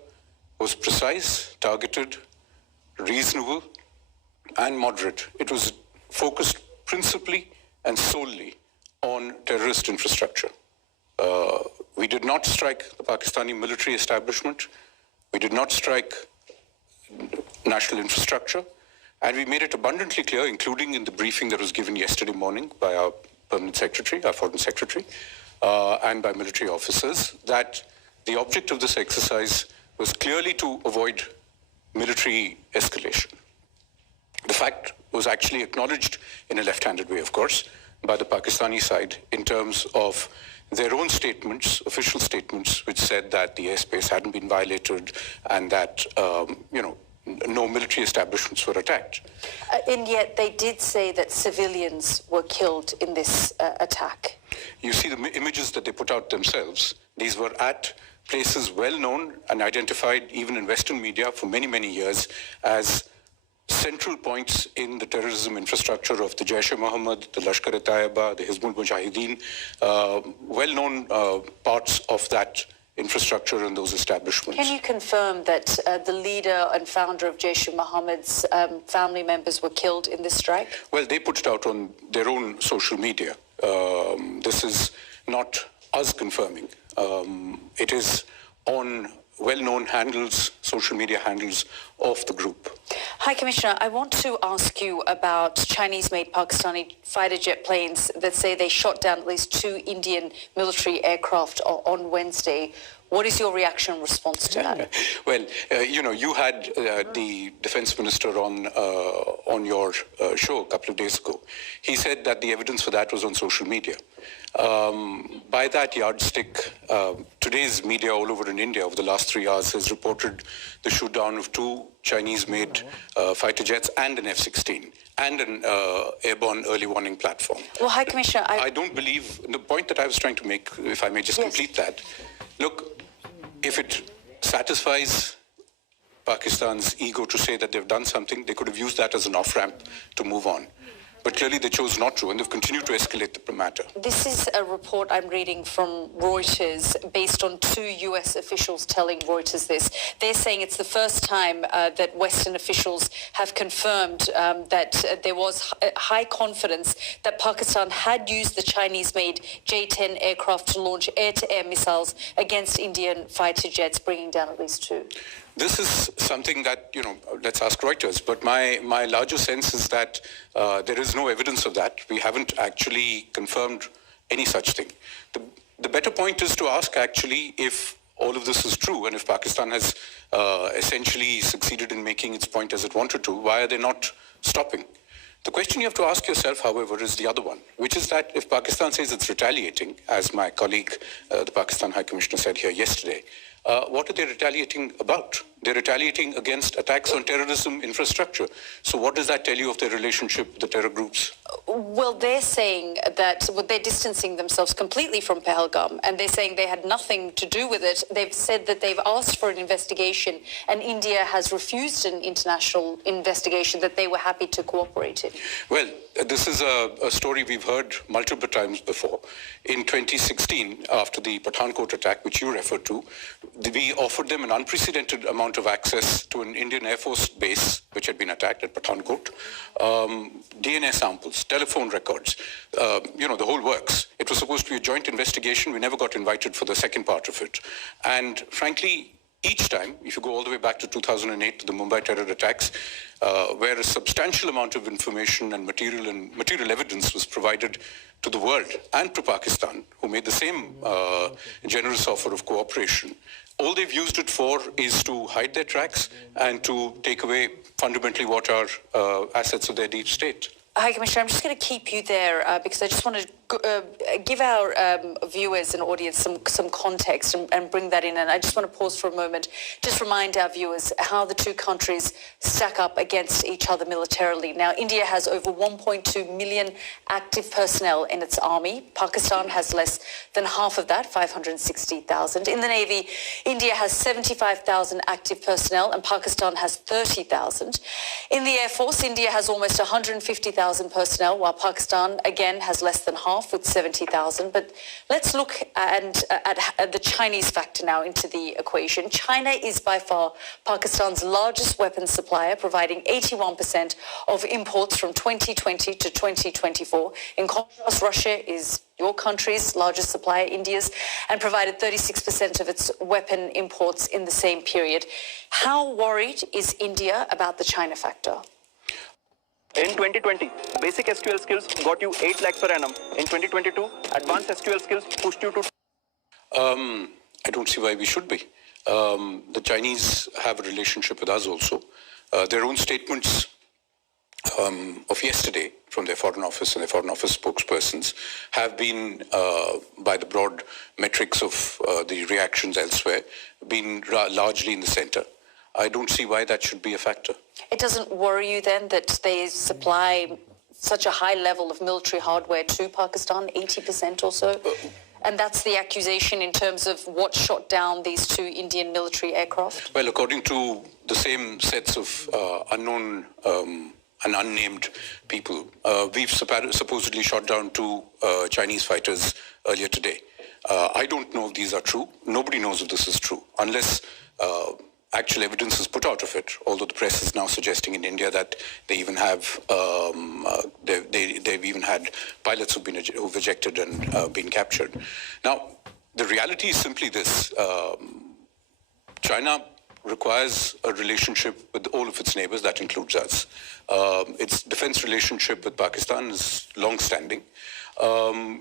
was precise, targeted, reasonable, and moderate. It was focused principally and solely on terrorist infrastructure. We did not strike the Pakistani military establishment. We did not strike national infrastructure, and we made it abundantly clear, including in the briefing that was given yesterday morning by our permanent secretary, our foreign secretary, and by military officers, that the object of this exercise was clearly to avoid military escalation. The fact was actually acknowledged in a left-handed way, of course, by the Pakistani side in terms of their own statements, official statements, which said that the airspace hadn't been violated and that, no military establishments were attacked. And yet they did say that civilians were killed in this attack. You see the images that they put out themselves. These were at places well known and identified even in Western media for many, many years as central points in the terrorism infrastructure of the Jaish-e-Mohammed, the Lashkar-e-Taiba, the Hizbul Mujahideen, well-known parts of that infrastructure and those establishments. Can you confirm that the leader and founder of Jaish-e-Mohammed's family members were killed in this strike? Well, they put it out on their own social media. This is not us confirming. It is on well-known handles, social media handles of the group. High Commissioner, I want to ask you about Chinese-made Pakistani fighter jet planes that say they shot down at least 2 Indian military aircraft on Wednesday. What is your reaction and response to that? Well, you had the defense minister on your show a couple of days ago. He said that the evidence for that was on social media. By that yardstick, today's media all over in India over the last 3 hours has reported the shoot down of 2 Chinese-made fighter jets and an F-16 and an airborne early warning platform. Well, High Commissioner, I don't believe, the point that I was trying to make, if I may just complete that, look, if it satisfies Pakistan's ego to say that they've done something, they could have used that as an off-ramp to move on. But clearly they chose not to, and they've continued to escalate the matter. This is a report I'm reading from Reuters based on 2 US officials telling Reuters this. They're saying it's the first time that Western officials have confirmed that there was high confidence that Pakistan had used the Chinese-made J-10 aircraft to launch air-to-air missiles against Indian fighter jets, bringing down at least 2. This is something that, let's ask Reuters, but my larger sense is that there is no evidence of that. We haven't actually confirmed any such thing. The better point is to ask actually if all of this is true and if Pakistan has essentially succeeded in making its point as it wanted to, why are they not stopping? The question you have to ask yourself, however, is the other one, which is that if Pakistan says it's retaliating, as my colleague, the Pakistan High Commissioner said here yesterday, what are they retaliating about? They're retaliating against attacks on terrorism infrastructure. So what does that tell you of their relationship with the terror groups? Well, they're saying that they're distancing themselves completely from Pahalgam, and they're saying they had nothing to do with it. They've said that they've asked for an investigation, and India has refused an international investigation that they were happy to cooperate in. Well, this is a story we've heard multiple times before. In 2016, after the Pathankot attack, which you referred to, we offered them an unprecedented amount of access to an Indian Air Force base, which had been attacked at Pathankot, DNA samples, telephone records, the whole works. It was supposed to be a joint investigation. We never got invited for the second part of it. And frankly, each time, if you go all the way back to 2008 to the Mumbai terror attacks, where a substantial amount of information and material evidence was provided to the world and to Pakistan, who made the same generous offer of cooperation, all they've used it for is to hide their tracks and to take away fundamentally what are assets of their deep state. Hi, Commissioner. I'm just going to keep you there because I just want to give our viewers and audience some context and bring that in. And I just want to pause for a moment, just remind our viewers how the two countries stack up against each other militarily. Now, India has over 1.2 million active personnel in its army. Pakistan has less than half of that, 560,000. In the Navy, India has 75,000 active personnel and Pakistan has 30,000. In the Air Force, India has almost 150,000 personnel, while Pakistan, again, has less than half with 70,000. But let's look at the Chinese factor now into the equation. China is by far Pakistan's largest weapons supplier, providing 81% of imports from 2020 to 2024. In contrast, Russia is your country's largest supplier, India's, and provided 36% of its weapon imports in the same period. How worried is India about the China factor? In 2020, basic SQL skills got you 8 lakhs per annum. In 2022, advanced SQL skills pushed you to... I don't see why we should be. The Chinese have a relationship with us also. Their own statements of yesterday from their Foreign Office and their Foreign Office spokespersons have been, by the broad metrics of the reactions elsewhere, been largely in the center. I don't see why that should be a factor. It doesn't worry you then that they supply such a high level of military hardware to Pakistan, 80% or so? And that's the accusation in terms of what shot down these two Indian military aircraft? Well, according to the same sets of unknown and unnamed people, we've supposedly shot down two Chinese fighters earlier today. I don't know if these are true. Nobody knows if this is true, unless actual evidence is put out of it, although the press is now suggesting in India that they even have, they've even had pilots who've ejected and been captured. Now, the reality is simply this. China requires a relationship with all of its neighbors, that includes us. Its defense relationship with Pakistan is long-standing.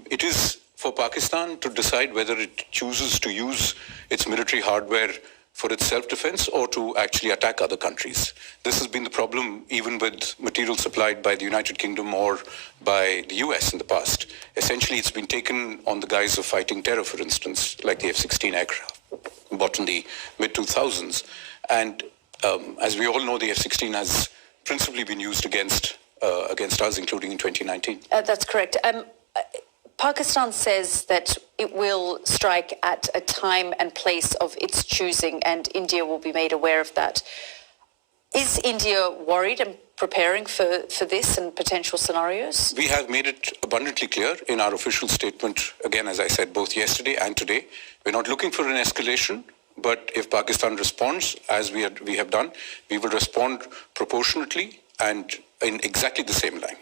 It is for Pakistan to decide whether it chooses to use its military hardware for its self-defense or to actually attack other countries. This has been the problem even with material supplied by the United Kingdom or by the US in the past. Essentially, it's been taken on the guise of fighting terror, for instance, like the F-16 aircraft bought in the mid-2000s. And as we all know, the F-16 has principally been used against us, including in 2019. That's correct. Pakistan says that it will strike at a time and place of its choosing, and India will be made aware of that. Is India worried and preparing for this and potential scenarios? We have made it abundantly clear in our official statement, again, as I said, both yesterday and today. We're not looking for an escalation, but if Pakistan responds, as we have done, we will respond proportionately and in exactly the same line.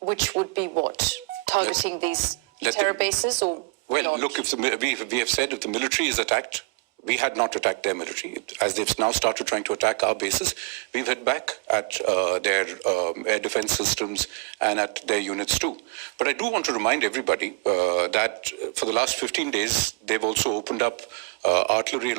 Which would be what? Targeting these terror bases or Well, not? look, if we have said if the military is attacked, we had not attacked their military. As they've now started trying to attack our bases, we've hit back at their air defense systems and at their units too. But I do want to remind everybody that for the last 15 days, they've also opened up artillery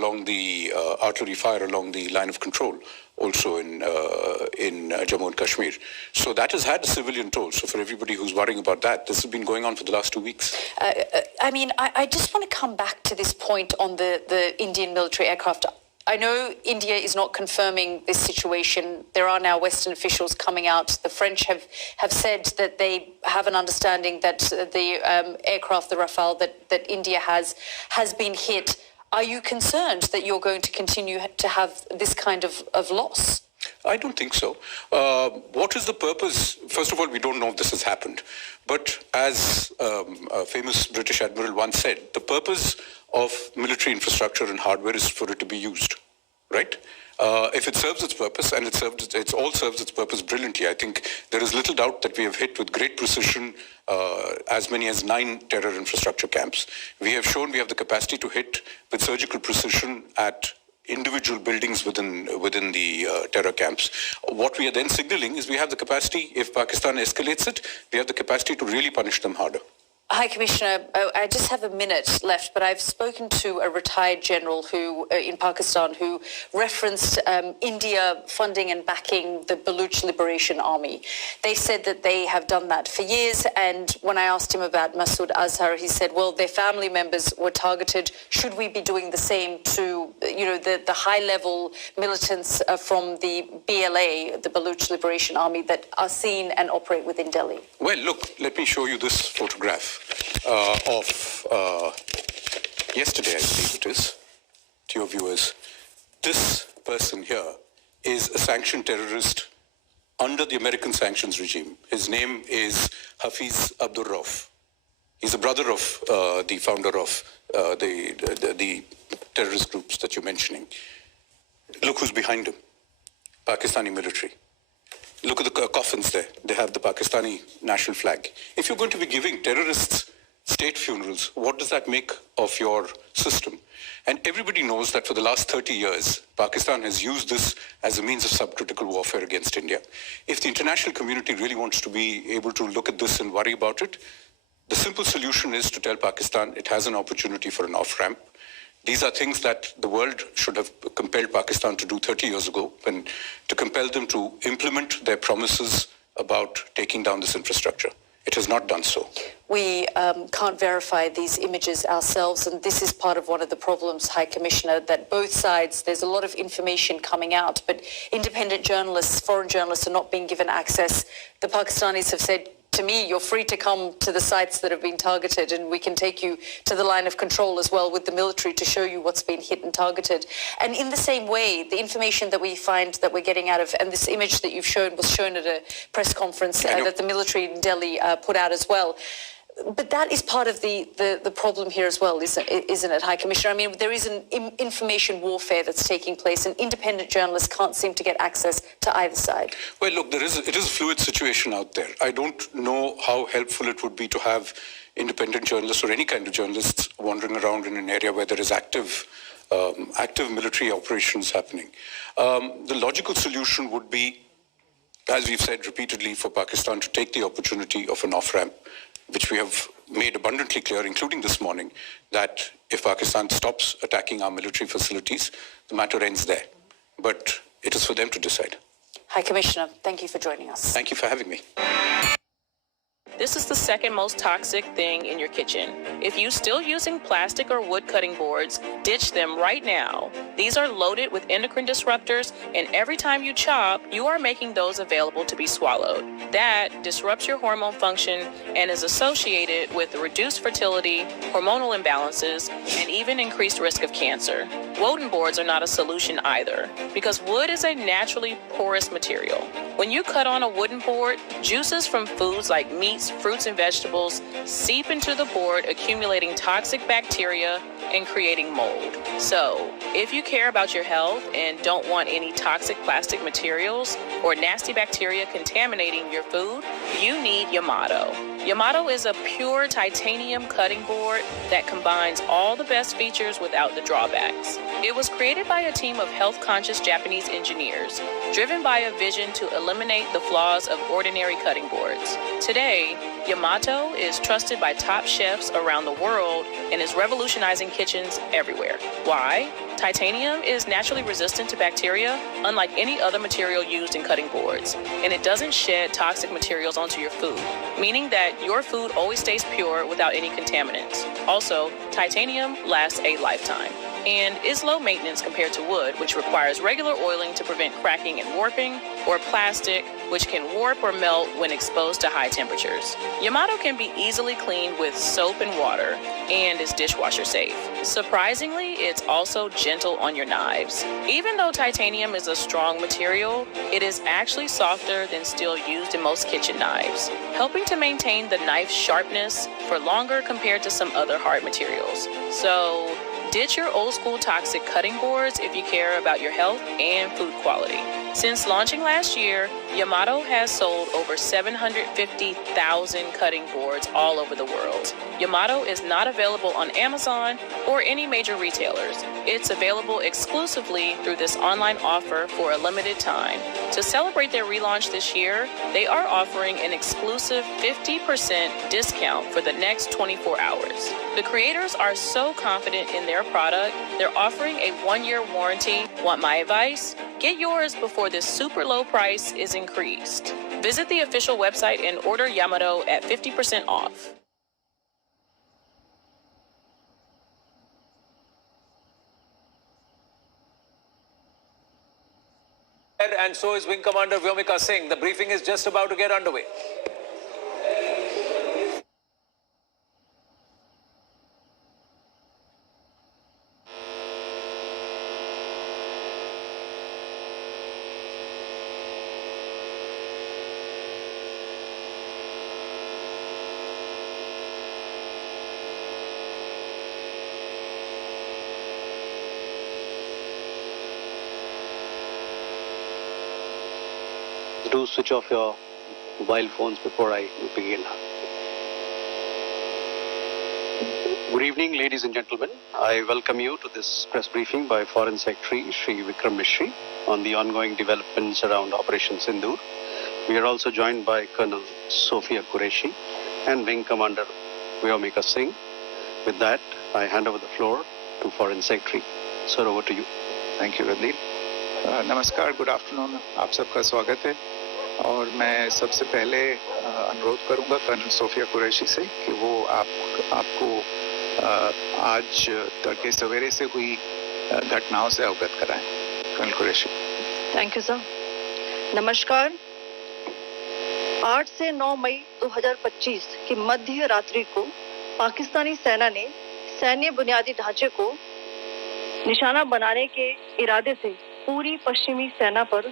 fire along the line of control, also in Jammu and Kashmir. So that has had a civilian toll. So for everybody who's worrying about that, this has been going on for the last 2 weeks. I just want to come back to this point on the Indian military aircraft. I know India is not confirming this situation. There are now Western officials coming out. The French have said that they have an understanding that the aircraft, the Rafale, that India has been hit. Are you concerned that you're going to continue to have this kind of loss? I don't think so. What is the purpose? First of all, we don't know if this has happened. But as a famous British admiral once said, the purpose of military infrastructure and hardware is for it to be used, right? If it serves its purpose, and it all serves its purpose brilliantly, I think there is little doubt that we have hit with great precision as many as 9 terror infrastructure camps. We have shown we have the capacity to hit with surgical precision at individual buildings within the terror camps. What we are then signaling is we have the capacity, if Pakistan escalates it, we have the capacity to really punish them harder. High Commissioner, I just have a minute left, but I've spoken to a retired general who, in Pakistan, who referenced India funding and backing the Baluch Liberation Army. They said that they have done that for years, and when I asked him about Masood Azhar, he said, well, their family members were targeted. Should we be doing the same to, the high-level militants from the BLA, the Baluch Liberation Army, that are seen and operate within Delhi? Well, look, let me show you this photograph of yesterday, I believe it is, to your viewers. This person here is a sanctioned terrorist under the American sanctions regime. His name is Hafiz Abdur Rauf. He's the brother of the founder of the terrorist groups that you're mentioning. Look who's behind him, Pakistani military. Look at the coffins there. They have the Pakistani national flag. If you're going to be giving terrorists state funerals, what does that make of your system? And everybody knows that for the last 30 years, Pakistan has used this as a means of subcritical warfare against India. If the international community really wants to be able to look at this and worry about it, the simple solution is to tell Pakistan it has an opportunity for an off-ramp. These are things that the world should have compelled Pakistan to do 30 years ago, and to compel them to implement their promises about taking down this infrastructure. It has not done so. We can't verify these images ourselves, and this is part of one of the problems, High Commissioner, that both sides, there's a lot of information coming out, but independent journalists, foreign journalists are not being given access. The Pakistanis have said, to me, you're free to come to the sites that have been targeted, and we can take you to the line of control as well with the military to show you what's been hit and targeted. And in the same way, the information that we find that we're getting out of, and this image that you've shown was shown at a press conference that the military in Delhi put out as well. But that is part of the problem here as well, isn't it, High Commissioner? I mean, there is an information warfare that's taking place, and independent journalists can't seem to get access to either side. Well, look, it is a fluid situation out there. I don't know how helpful it would be to have independent journalists or any kind of journalists wandering around in an area where there is active military operations happening. The logical solution would be, as we've said repeatedly, for Pakistan to take the opportunity of an off-ramp, which we have made abundantly clear, including this morning, that if Pakistan stops attacking our military facilities, the matter ends there. But it is for them to decide. High Commissioner, thank you for joining us. Thank you for having me. This is the second most toxic thing in your kitchen. If you're still using plastic or wood cutting boards, ditch them right now. These are loaded with endocrine disruptors, and every time you chop, you are making those available to be swallowed. That disrupts your hormone function and is associated with reduced fertility, hormonal imbalances, and even increased risk of cancer. Wooden boards are not a solution either, because wood is a naturally porous material. When you cut on a wooden board, juices from foods like meats, fruits, and vegetables seep into the board, accumulating toxic bacteria and creating mold. So, if you care about your health and don't want any toxic plastic materials or nasty bacteria contaminating your food, you need Yamato. Yamato is a pure titanium cutting board that combines all the best features without the drawbacks. It was created by a team of health-conscious Japanese engineers, driven by a vision to eliminate the flaws of ordinary cutting boards. Today, Yamato is trusted by top chefs around the world and is revolutionizing kitchens everywhere. Why? Titanium is naturally resistant to bacteria, unlike any other material used in cutting boards, and it doesn't shed toxic materials onto your food, meaning that your food always stays pure without any contaminants. Also, titanium lasts a lifetime and is low maintenance compared to wood, which requires regular oiling to prevent cracking and warping, or plastic, which can warp or melt when exposed to high temperatures. Yamato can be easily cleaned with soap and water and is dishwasher safe. Surprisingly, it's also gentle on your knives. Even though titanium is a strong material, it is actually softer than steel used in most kitchen knives, helping to maintain the knife's sharpness for longer compared to some other hard materials. So, Ditch your old school toxic cutting boards if you care about your health and food quality. Since launching last year, Yamato has sold over 750,000 cutting boards all over the world. Yamato is not available on Amazon or any major retailers. It's available exclusively through this online offer for a limited time. To celebrate their relaunch this year, they are offering an exclusive 50% discount for the next 24 hours. The creators are so confident in their product, they're offering a 1-year warranty. Want my advice? Get yours before this super low price is increased. Visit the official website and order Yamato at 50% off. And so is Wing Commander Vyomika Singh. The briefing is just about to get underway. Do switch off your mobile phones before I begin. Good evening, ladies and gentlemen. I welcome you to this press briefing by Foreign Secretary Shri Vikram Mishri on the ongoing developments around Operation Sindoor. We are also joined by Colonel Sophia Qureshi and Wing Commander Vyomika Singh. With that, I hand over the floor to Foreign Secretary. Sir, over to you. Thank you, Randeep. नमस्कार, good afternoon, आप सबका स्वागत है। और मैं सबसे पहले अनुरोध करूंगा कर्नल सोफिया कुरैशी से कि वो आपको आज तड़के सवेरे से हुई घटनाओं से अवगत कराएं। Colonel Qureshi. Thank you sir. नमस्कार। 8 से 9 मई 2025 की मध्य रात्रि को पाकिस्तानी सेना ने सैन्य बुनियादी ढांचे को निशाना बनाने के इरादे से पूरी पश्चिमी सेना पर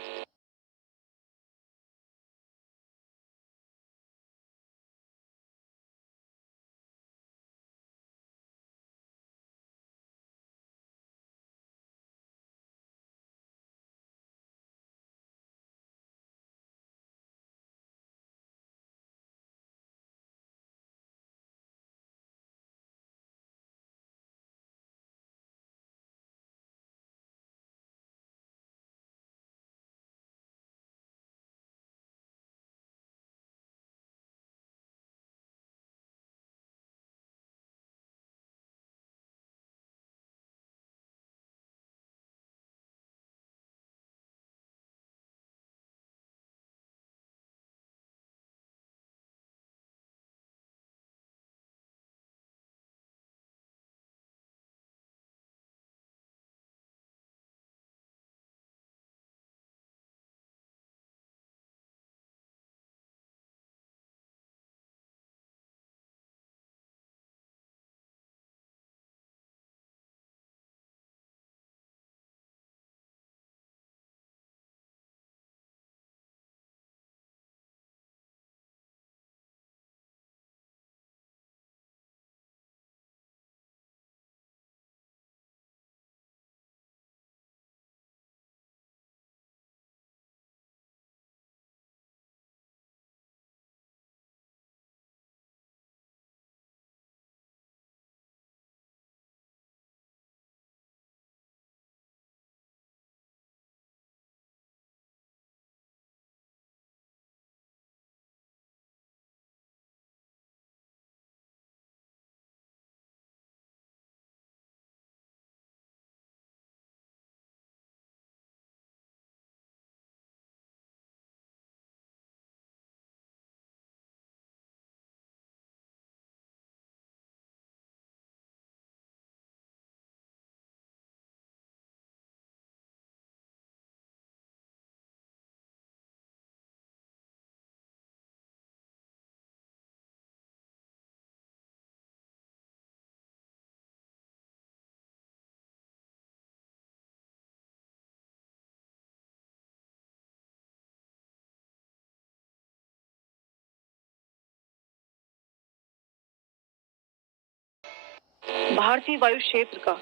भारतीय वायु क्षेत्र का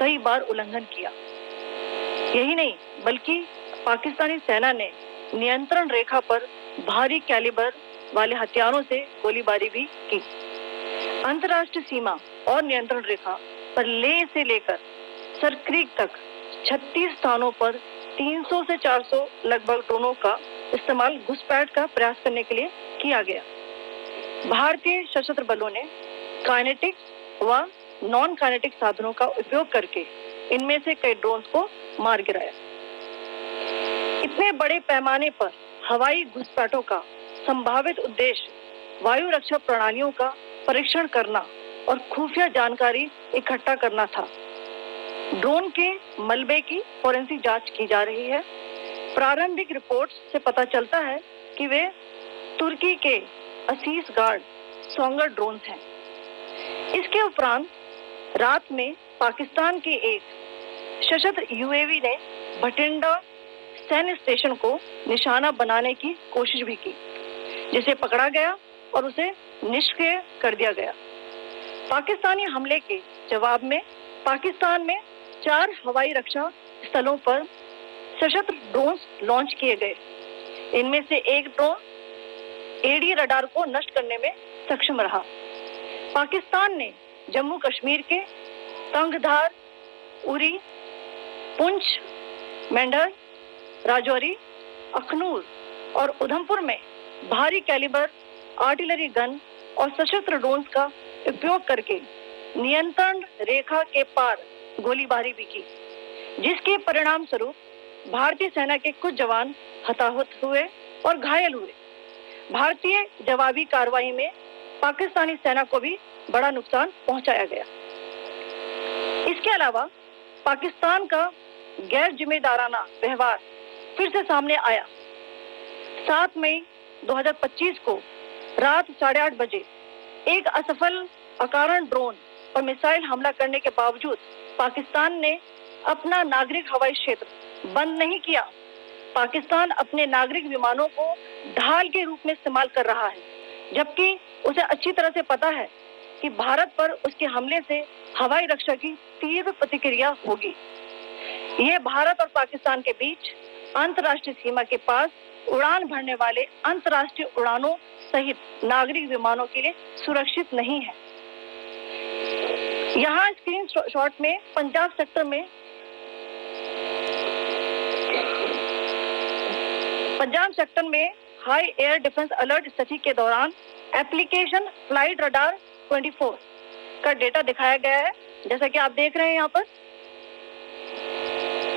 कई बार उल्लंघन किया। यही नहीं बल्कि पाकिस्तानी सेना ने नियंत्रण रेखा पर भारी कैलिबर वाले हथियारों से गोलीबारी भी की। अंतर्राष्ट्रीय सीमा और नियंत्रण रेखा पर ले से लेकर सर क्रीक तक 36 स्थानों पर 300 से 400 लगभग ड्रोनों का इस्तेमाल घुसपैठ का प्रयास करने के लिए किया गया। भारतीय सशस्त्र बलों ने काइनेटिक व नॉन काइनेटिक साधनों का उपयोग करके इनमें से कई ड्रोन्स को मार गिराया। इतने बड़े पैमाने पर हवाई घुसपैठों का संभावित उद्देश्य वायु रक्षा प्रणालियों का परीक्षण करना और खुफिया जानकारी इकट्ठा करना था। ड्रोन के मलबे की फोरेंसिक जांच की जा रही है। प्रारंभिक रिपोर्ट्स से पता चलता है कि वे तुर्की के असीस गार्ड सोंगर ड्रोन्स हैं। इसके उपरांत रात में पाकिस्तान के एक सशस्त्र यूएवी ने भटिंडा सैन्य स्टेशन को निशाना बनाने की कोशिश भी की, जिसे पकड़ा गया और उसे निष्क्रिय कर दिया गया। पाकिस्तानी हमले के जवाब में पाकिस्तान में 4 हवाई रक्षा स्थलों पर सशस्त्र ड्रोन लॉन्च किए गए। इनमें से एक ड्रोन एडी रडार को नष्ट करने में सक्षम रहा। पाकिस्तान ने जम्मू कश्मीर के तंगधार, उरी, पुंछ, मेंढर, राजौरी, अखनूर और उधमपुर में भारी कैलिबर आर्टिलरी गन और सशस्त्र ड्रोन्स का उपयोग करके नियंत्रण रेखा के पार गोलीबारी भी की, जिसके परिणाम स्वरूप भारतीय सेना के कुछ जवान हताहत हुए और घायल हुए। भारतीय जवाबी कार्रवाई में पाकिस्तानी सेना को भी बड़ा नुकसान पहुंचाया गया। इसके अलावा पाकिस्तान का गैर जिम्मेदाराना व्यवहार फिर से सामने आया। 7 मई 2025 को रात 8:30 बजे एक असफल अकारण ड्रोन और मिसाइल हमला करने के बावजूद पाकिस्तान ने अपना नागरिक हवाई क्षेत्र बंद नहीं किया। पाकिस्तान अपने नागरिक विमानों को ढाल के रूप में इस्तेमाल कर रहा है, जबकि उसे अच्छी तरह से पता है कि भारत पर उसके हमले से हवाई रक्षा की तीव्र प्रतिक्रिया होगी। यह भारत और पाकिस्तान के बीच अंतर्राष्ट्रीय सीमा के पास उड़ान भरने वाले अंतर्राष्ट्रीय उड़ानों सहित नागरिक विमानों के लिए सुरक्षित नहीं है। यहाँ स्क्रीन शॉट में पंजाब सेक्टर में हाई एयर डिफेंस अलर्ट स्थिति के दौरान एप्लीकेशन फ्लाइट रडार 24 का डेटा दिखाया गया है। जैसा कि आप देख रहे हैं यहाँ पर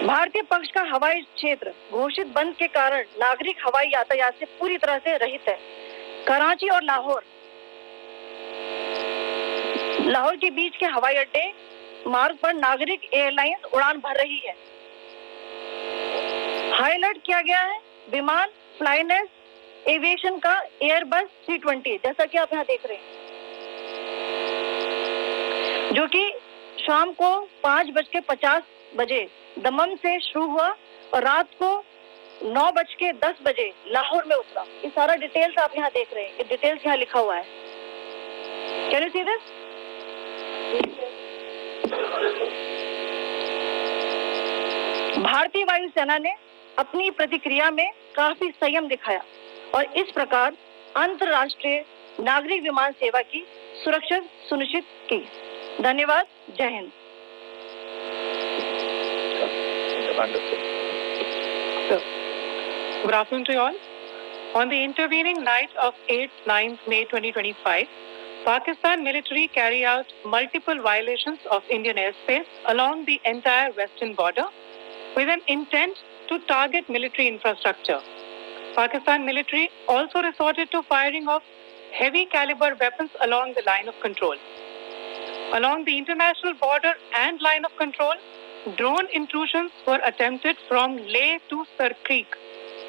भारतीय पक्ष का हवाई क्षेत्र घोषित बंद के कारण नागरिक हवाई यातायात से पूरी तरह से रहित है। कराची और लाहौर के बीच के हवाई अड्डे मार्ग पर नागरिक एयरलाइंस उड़ान भर रही है। हाई अलर्ट किया गया है विमान फ्लाइनेस एविएशन का एयरबस 320, जैसा कि आप यहाँ देख रहे हैं, जो कि शाम को 5:50 बजे दमम से शुरू हुआ और रात को 9:10 बजे लाहौर में उतरा। ये सारा डिटेल्स आप यहाँ देख रहे हैं। ये डिटेल्स यहाँ लिखा हुआ है। Can you see this? भारतीय वायुसेना ने अपनी प्रतिक्रिया में काफी संयम दिखाया और इस प्रकार अंतर्राष्ट्रीय नागरिक विमान सेवा की सुरक्षा सुनिश्चित की। धन्यवाद। जय Hind. Good afternoon to you all. On the intervening night of 8-9 May 2025, Pakistan military carried out multiple violations of Indian airspace along the entire western border with an intent to target military infrastructure. Pakistan military also resorted to firing of heavy caliber weapons along the line of control. Along the international border and line of control, drone intrusions were attempted from Leh to Sar Creek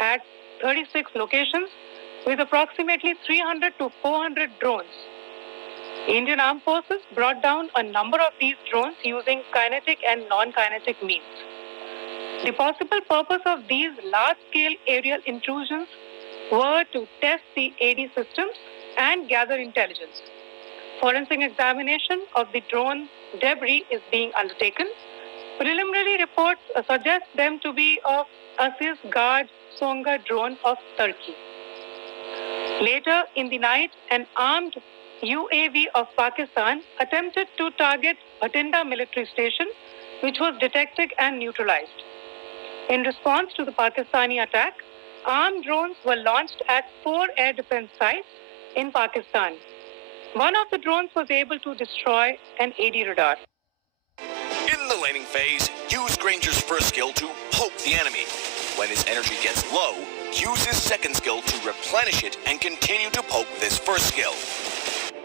at 36 locations with approximately 300 to 400 drones. Indian Armed Forces brought down a number of these drones using kinetic and non-kinetic means. The possible purpose of these large-scale aerial intrusions were to test the AD systems and gather intelligence. Forensic examination of the drone debris is being undertaken Preliminary reports suggest them to be of Aziz Guard Songa drone of Turkey. Later in the night, an armed UAV of Pakistan attempted to target Bhatinda military station, which was detected and neutralized. In response to the Pakistani attack, armed drones were launched at 4 air defense sites in Pakistan. One of the drones was able to destroy an AD radar. In the laning phase, use Granger's first skill to poke the enemy. When his energy gets low, use his second skill to replenish it and continue to poke with his first skill.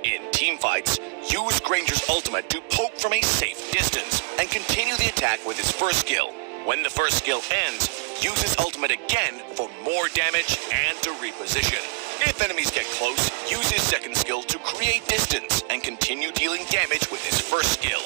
In teamfights, use Granger's ultimate to poke from a safe distance and continue the attack with his first skill. When the first skill ends, use his ultimate again for more damage and to reposition. If enemies get close, use his second skill to create distance and continue dealing damage with his first skill.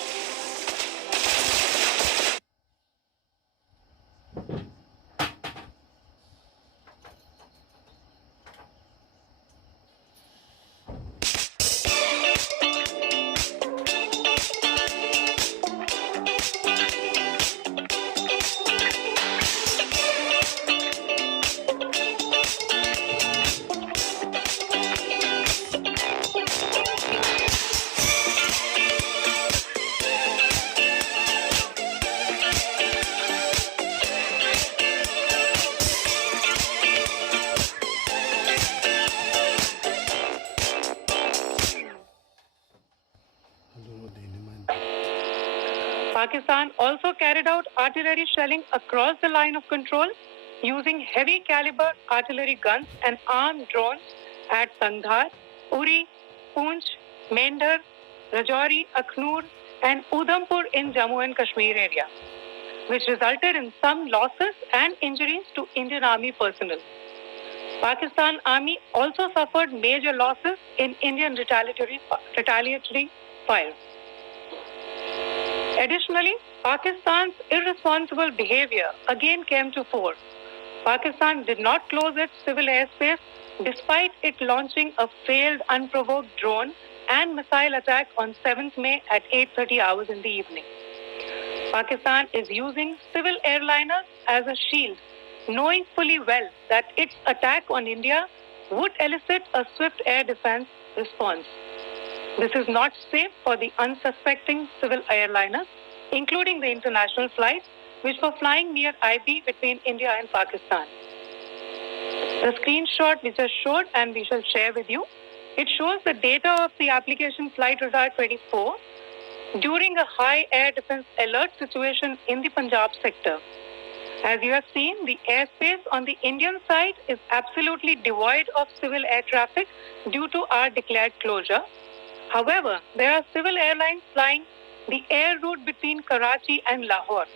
Pakistan also carried out artillery shelling across the line of control using heavy caliber artillery guns and armed drones at Sandhar, Uri, Poonch, Mendhar, Rajouri, Akhnur and Udhampur in Jammu and Kashmir area, which resulted in some losses and injuries to Indian Army personnel. Pakistan Army also suffered major losses in Indian retaliatory fire. Additionally, Pakistan's irresponsible behavior again came to fore. Pakistan did not close its civil airspace despite it launching a failed unprovoked drone and missile attack on 7th May at 8:30 hours in the evening. Pakistan is using civil airliners as a shield, knowing fully well that its attack on India would elicit a swift air defense response. This is not safe for the unsuspecting civil airliners, including the international flights which were flying near IB between India and Pakistan. The screenshot we just showed and we shall share with you, it shows the data of the application Flight Radar 24 during a high air defense alert situation in the Punjab sector. As you have seen, the airspace on the Indian side is absolutely devoid of civil air traffic due to our declared closure. However, there are civil airlines flying the air route between Karachi and Lahore.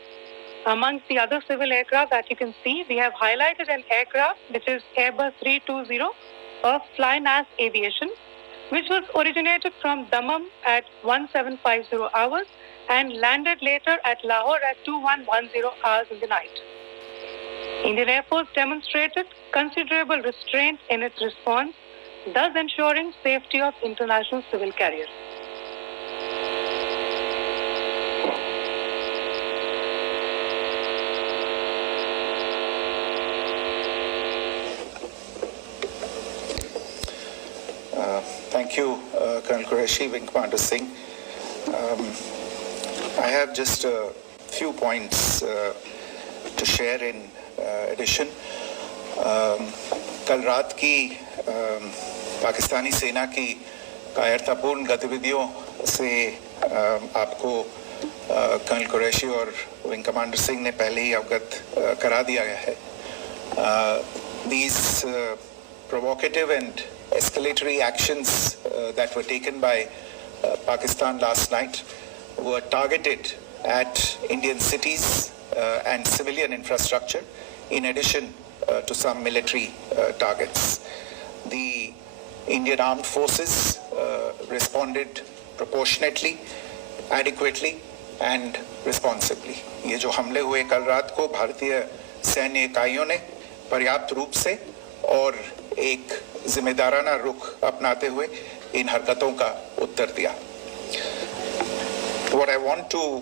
Amongst the other civil aircraft that you can see, we have highlighted an aircraft which is Airbus 320 of Flynas Aviation, which was originated from Dammam at 1750 hours and landed later at Lahore at 2110 hours in the night. Indian Air Force demonstrated considerable restraint in its response, thus ensuring safety of international civil carriers. Thank you, Colonel Qureshi, Wing Commander Singh. I have just a few points to share in addition. कल रात की पाकिस्तानी सेना की कायरतापूर्ण गतिविधियों से आपको colonel Qureshi और विंग कमांडर सिंह ने पहले ही अवगत करा दिया गया है. These provocative and escalatory actions that were taken by Pakistan last night were targeted at Indian cities and civilian infrastructure, in addition to some military targets. The Indian Armed Forces responded proportionately, adequately and responsibly. ये जो हमले हुए कल रात को भारतीय सैन्य इकाइयों ने पर्याप्त रूप से और एक जिम्मेदाराना रुख अपनाते हुए इन हरकतों का उत्तर दिया. What I want to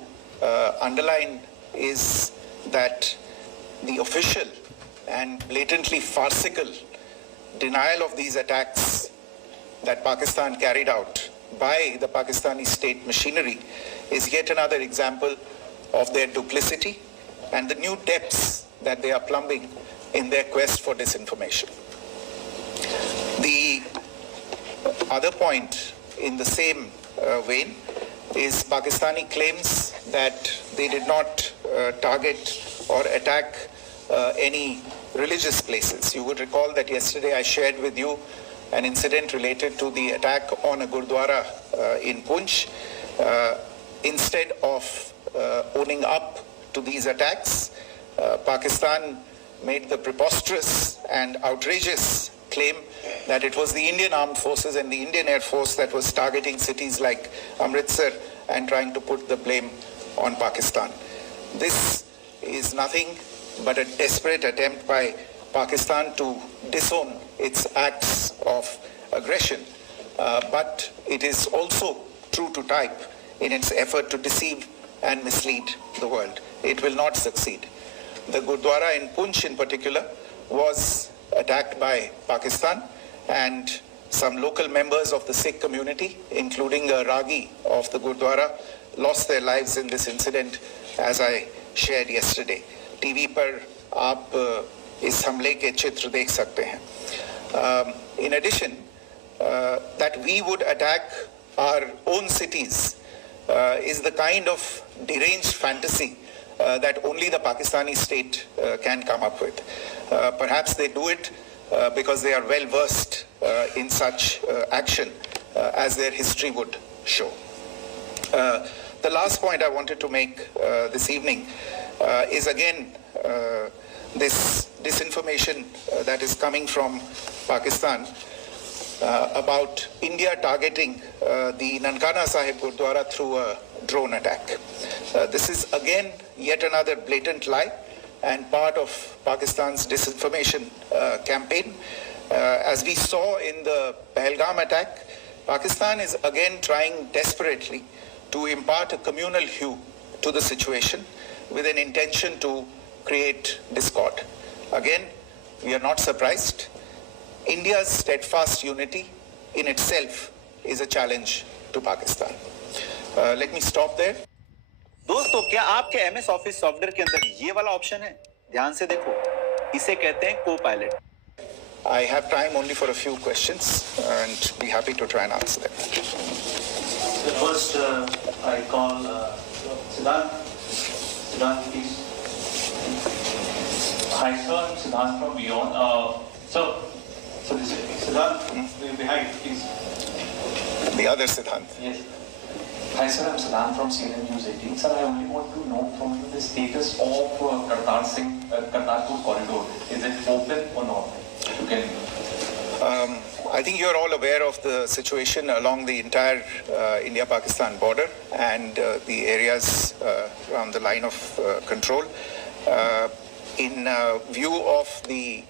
underline is that the official and blatantly farcical denial of these attacks that Pakistan carried out by the Pakistani state machinery is yet another example of their duplicity and the new depths that they are plumbing in their quest for disinformation. The other point in the same vein is Pakistani claims that they did not target or attack any religious places. You would recall that yesterday I shared with you an incident related to the attack on a Gurdwara in Punch. Instead of owning up to these attacks, Pakistan made the preposterous and outrageous claim that it was the Indian Armed Forces and the Indian Air Force that was targeting cities like Amritsar and trying to put the blame on Pakistan. This is nothing but a desperate attempt by Pakistan to disown its acts of aggression, but it is also true to type in its effort to deceive and mislead the world. It will not succeed. The Gurdwara in Punch in particular was attacked by Pakistan, and some local members of the Sikh community, including a Ragi of the Gurdwara, lost their lives in this incident, as I shared yesterday. TV पर आप इस हमले के चित्र देख सकते हैं. In addition, that we would attack our own cities is the kind of deranged fantasy that only the Pakistani state can come up with. Perhaps they do it because they are well versed in such action, as their history would show. The last point I wanted to make this evening is again this disinformation that is coming from Pakistan about India targeting the Nankana Sahib Gurdwara through a drone attack. This is again yet another blatant lie and part of Pakistan's disinformation campaign. As we saw in the Pahalgam attack, Pakistan is again trying desperately to impart a communal hue to the situation with an intention to create discord. Again, we are not surprised. India's steadfast unity in itself is a challenge to Pakistan. Let me stop there. दोस्तों, क्या आपके MS Office software के अंदर ये वाला option है? ध्यान से देखो, इसे कहते हैं co-pilot. I have time only for a few questions and be happy to try and answer them. First, I call Siddhant. Siddhant, please. Hi, sir. I'm Siddhant from Beyond. So this is Siddhant behind, please. The other Siddhant. Yes. Hi, sir. I'm Siddhant from CNN News 18. Sir, I only want to know from you the status of Kartarpur corridor. Is it open or not? You can. I think you're all aware of the situation along the entire India-Pakistan border and the areas around the line of control. In view of the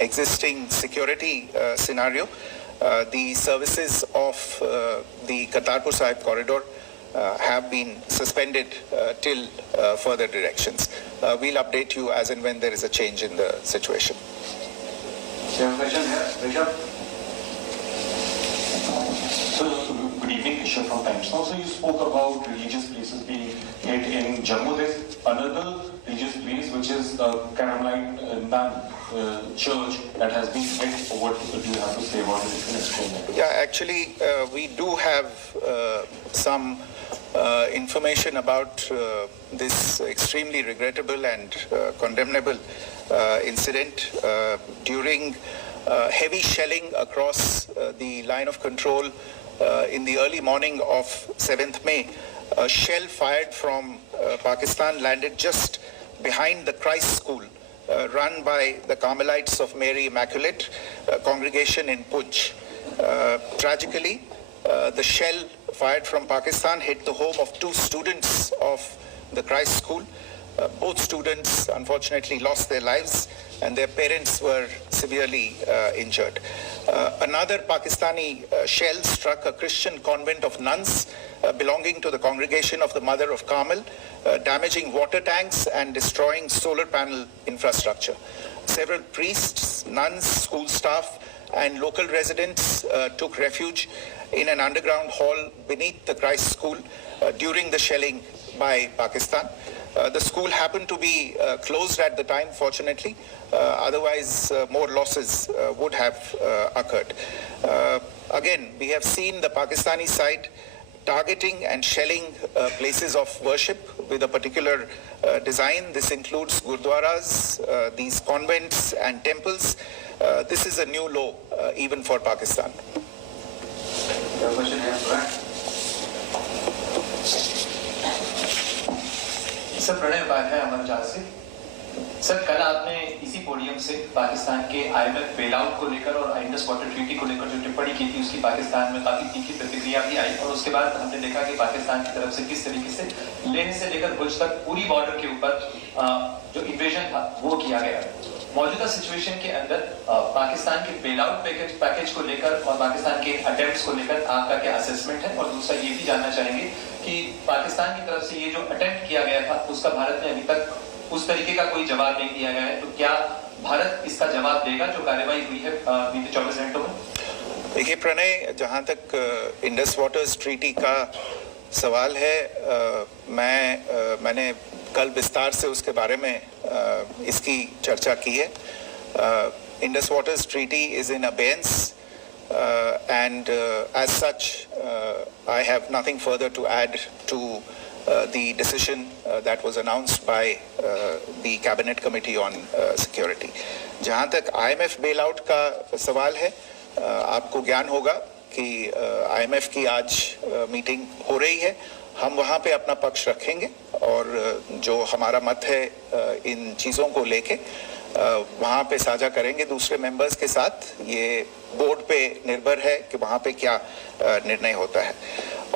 existing security scenario, the services of the Kartarpur Sahib corridor have been suspended till further directions. We'll update you as and when there is a change in the situation. So, question here, Rishabh. So, good evening, Rishabh from Times Now. So, you spoke about religious places being hit in Jammu. There's another religious place which is the Carmelite Nun church that has been hit. What do you have to say about it? You can explain that. Yeah, actually, we do have some information about this extremely regrettable and condemnable incident. During heavy shelling across the line of control in the early morning of 7th May, a shell fired from Pakistan landed just behind the Christ School run by the Carmelites of Mary Immaculate congregation in Punch. Tragically, the shell fired from Pakistan hit the home of 2 students of the Christ School. Both students unfortunately lost their lives and their parents were severely injured. Another Pakistani shell struck a Christian convent of nuns belonging to the congregation of the Mother of Carmel, damaging water tanks and destroying solar panel infrastructure. Several priests, nuns, school staff, and local residents took refuge in an underground hall beneath the Christ School during the shelling by Pakistan. The school happened to be closed at the time, fortunately. Otherwise, more losses would have occurred. Again, we have seen the Pakistani side targeting and shelling places of worship with a particular design. This includes gurdwaras, these convents and temples. This is a new low even for Pakistan. Sir Pranay Upadhyay अमर जहाज से sir कल आपने इसी podium से पाकिस्तान के IMF bailout को लेकर और इंडस वाटर ट्रीटी को लेकर जो टिप्पणी की थी उसकी पाकिस्तान में काफी तीखी प्रतिक्रिया भी आई और उसके बाद हमने देखा कि पाकिस्तान की तरफ से किस तरीके से लेह से लेकर भुज तक पूरी बॉर्डर के ऊपर जो इन्वेजन था वो किया गया। मौजूदा सिचुएशन के अंदर पाकिस्तान के बेलआउट पैकेज को लेकर और पाकिस्तान के अटेम्प्ट्स को लेकर आपका क्या असेसमेंट है और दूसरा ये भी जानना चाहेंगे कि पाकिस्तान की तरफ से ये जो अटेम्प्ट किया गया था उसका भारत ने अभी तक उस तरीके का कोई जवाब नहीं दिया गया है, तो क्या भारत इसका जवाब देगा जो कार्रवाई हुई है बीते 24 घंटों में? देखिए प्रणय, जहाँ तक इंडस वाटर्स ट्रीटी का सवाल है, मैंने कल विस्तार से उसके बारे में इसकी चर्चा की है। Indus waters treaty is in abeyance and as such I have nothing further to add to the decision that was announced by the Cabinet Committee on Security. जहाँ तक IMF bailout का सवाल है, आपको ज्ञान होगा कि IMF की आज मीटिंग हो रही है। हम वहाँ पे अपना पक्ष रखेंगे और जो हमारा मत है इन चीज़ों को लेके वहाँ पे साझा करेंगे दूसरे मेंबर्स के साथ। ये बोर्ड पे निर्भर है कि वहाँ पे क्या निर्णय होता है।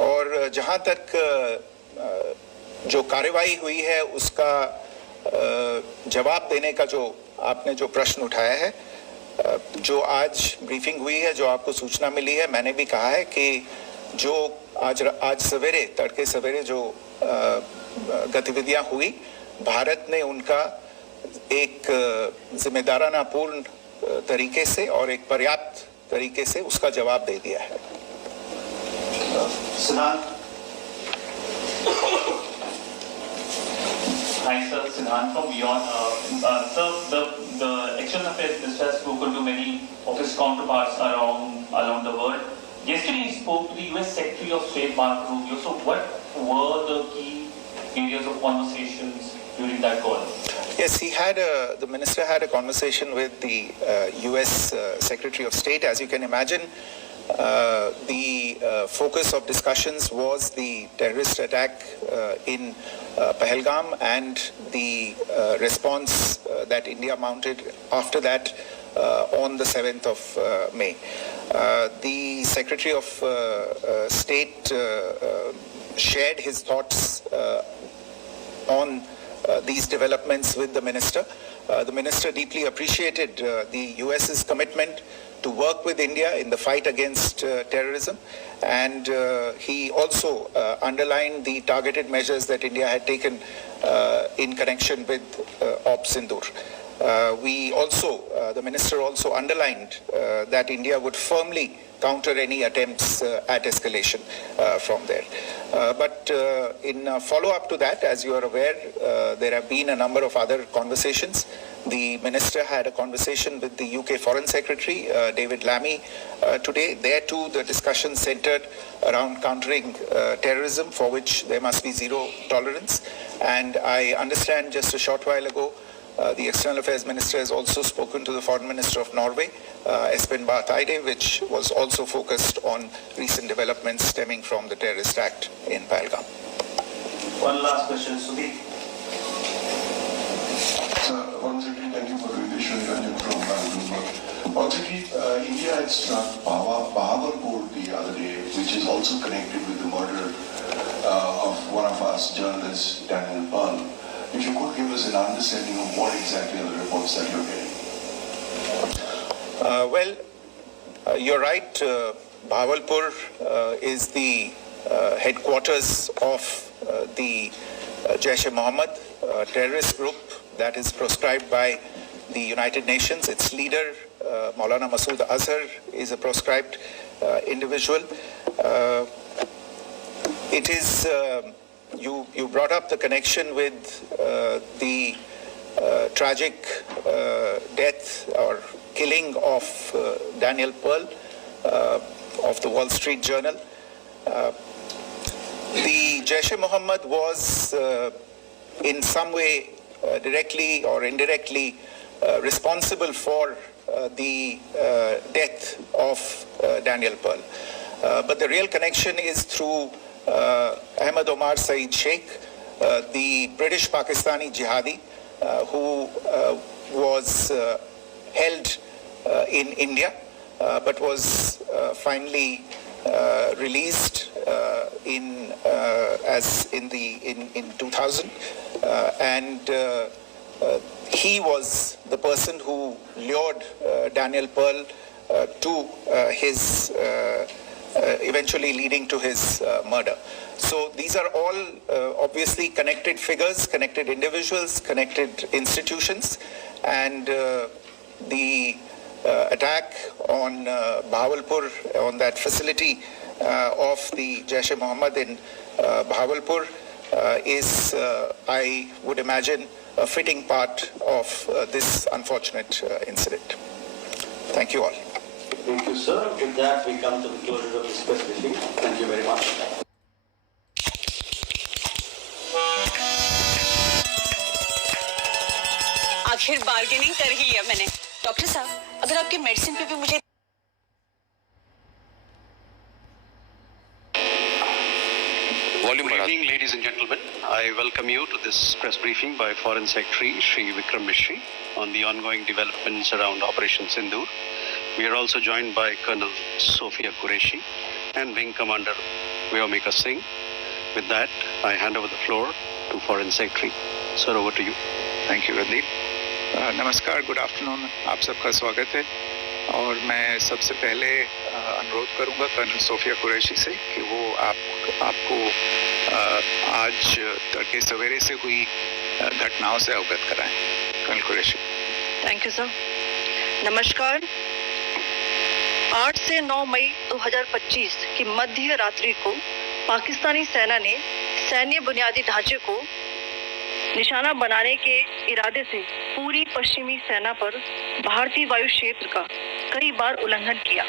और जहाँ तक जो कार्रवाई हुई है उसका जवाब देने का जो आपने जो प्रश्न उठाया है, जो आज ब्रीफिंग हुई है, जो आपको सूचना मिली है, मैंने भी कहा है कि जो आज सवेरे तड़के सवेरे जो गतिविधियां हुई, भारत ने उनका एक जिम्मेदाराना पूर्ण तरीके से और एक पर्याप्त तरीके से उसका जवाब दे दिया है। Hi sir, Siddhan from Beyond. Sir, the External Affairs Minister has spoken to many of his counterparts around the world. Yesterday he spoke to the US Secretary of State Marco Rubio. So what were the key areas of conversations during that call? Yes, the minister had a conversation with the US Secretary of State. As you can imagine, the focus of discussions was the terrorist attack in Pahalgam and the response that India mounted after that on the 7th of May. The Secretary of State shared his thoughts on these developments with the minister. The minister deeply appreciated the US's commitment to work with India in the fight against terrorism, and he also underlined the targeted measures that India had taken in connection with Op Sindoor. The minister also underlined that India would firmly counter any attempts at escalation from there. But in follow-up to that, as you are aware, there have been a number of other conversations. The minister had a conversation with the UK Foreign Secretary, David Lammy, today. There too, the discussion centered around countering terrorism, for which there must be zero tolerance. And I understand just a short while ago, the External Affairs Minister has also spoken to the Foreign Minister of Norway, Espen Barth Eide, which was also focused on recent developments stemming from the terrorist act in Pahalgam. One last question, Sudhi. Once again, thank you for doing this, Ranjan from Bangalore. Once again, India had struck Bahawalpur the other day, which is also connected with the murder of one of us journalists, Daniel Pearl. If you could give us an understanding of what exactly are the reports that you're getting. You're right. Bahawalpur is the headquarters of the Jaish-e-Mohammed terrorist group that is proscribed by the United Nations. Its leader, Maulana Masood Azhar, is a proscribed individual. It is, you brought up the connection with the tragic death or killing of Daniel Pearl of the Wall Street Journal. The Jaish-e-Mohammed was in some way directly or indirectly responsible for the death of Daniel Pearl. But the real connection is through Ahmed Omar Saeed Sheikh, the British Pakistani jihadi who was held in India but was finally released in 2000, and he was the person who lured Daniel Pearl to his eventually leading to his murder. So these are all obviously connected figures, connected individuals, connected institutions, and the attack on Bahawalpur, on that facility of the Jaish-e-Mohammed in Bahawalpur is, I would imagine, a fitting part of this unfortunate incident. Thank you all. Thank you, sir. With that, we come to the closure of this press briefing. Thank you very much. आखिर bargaining कर ही लिया मैंने। Doctor साहब, अगर आपके medicine पे भी मुझे Good evening, ladies and gentlemen. I welcome you to this press briefing by Foreign Secretary Shri Vikram Mishri on the ongoing developments around Operation Sindoor. We are also joined by Colonel Sophia Qureshi and Wing Commander Vyomika Singh. With that, I hand over the floor to Foreign Secretary. Sir, over to you. Thank you Randeep. नमस्कार, good afternoon, आप सबका स्वागत है। और मैं सबसे पहले अनुरोध करूंगा कर्नल सोफिया कुरैशी से कि वो आपको आज तड़के सवेरे से हुई घटनाओं से अवगत कराएं। Colonel Qureshi. Thank you sir. नमस्कार। 8 से 9 मई 2025 की मध्य रात्रि को पाकिस्तानी सेना ने सैन्य बुनियादी ढांचे को निशाना बनाने के इरादे से पूरी पश्चिमी सेना पर भारतीय वायु क्षेत्र का कई बार उल्लंघन किया।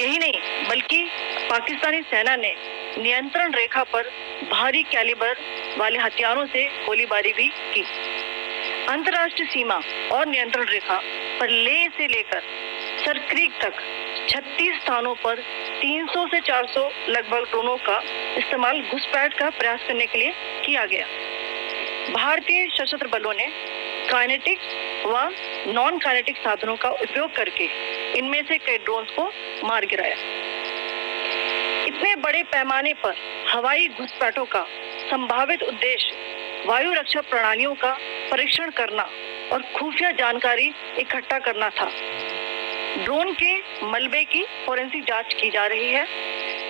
यही नहीं, बल्कि पाकिस्तानी सेना ने नियंत्रण रेखा पर भारी कैलिबर वाले हथियारों से गोलीबारी भी की। अंतर्राष्ट्रीय सीमा और नियंत्रण रेखा पर लेह से लेकर सरक्रीक तक 36 स्थानों पर 300 से 400 लगभग ड्रोनों का इस्तेमाल घुसपैठ का प्रयास करने के लिए किया गया। भारतीय सशस्त्र बलों ने काइनेटिक व नॉन काइनेटिक साधनों का उपयोग करके इनमें से कई ड्रोन्स को मार गिराया। इतने बड़े पैमाने पर हवाई घुसपैठों का संभावित उद्देश्य वायु रक्षा प्रणालियों का परीक्षण करना और खुफिया जानकारी इकट्ठा करना था। ड्रोन के मलबे की फोरेंसिक जांच की जा रही है।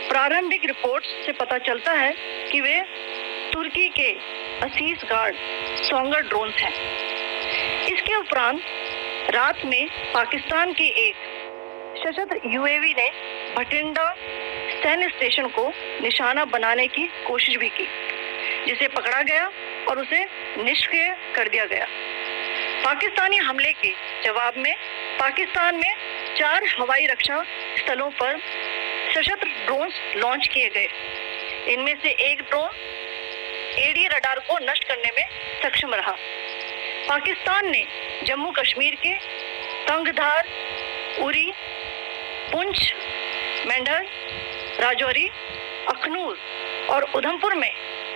प्रारंभिक रिपोर्ट्स से पता चलता है कि वे तुर्की के असीस गार्ड सोंगर ड्रोन्स हैं। इसके उपरांत रात में पाकिस्तान के एक सशस्त्र यूएवी ने भटिंडा सैन्य स्टेशन को निशाना बनाने की कोशिश भी की, जिसे पकड़ा गया और उसे निष्क्रिय कर दिया गया। पाकिस्तानी हमले के जवाब में पाकिस्तान में 4 हवाई रक्षा स्थलों पर सशस्त्र ड्रोन्स लॉन्च किए गए। इनमें से एक ड्रोन एडी रडार को नष्ट करने में सक्षम रहा। पाकिस्तान ने जम्मू कश्मीर के तंगधार, उरी, पुंछ, मेंढर, राजौरी, अखनूर और उधमपुर में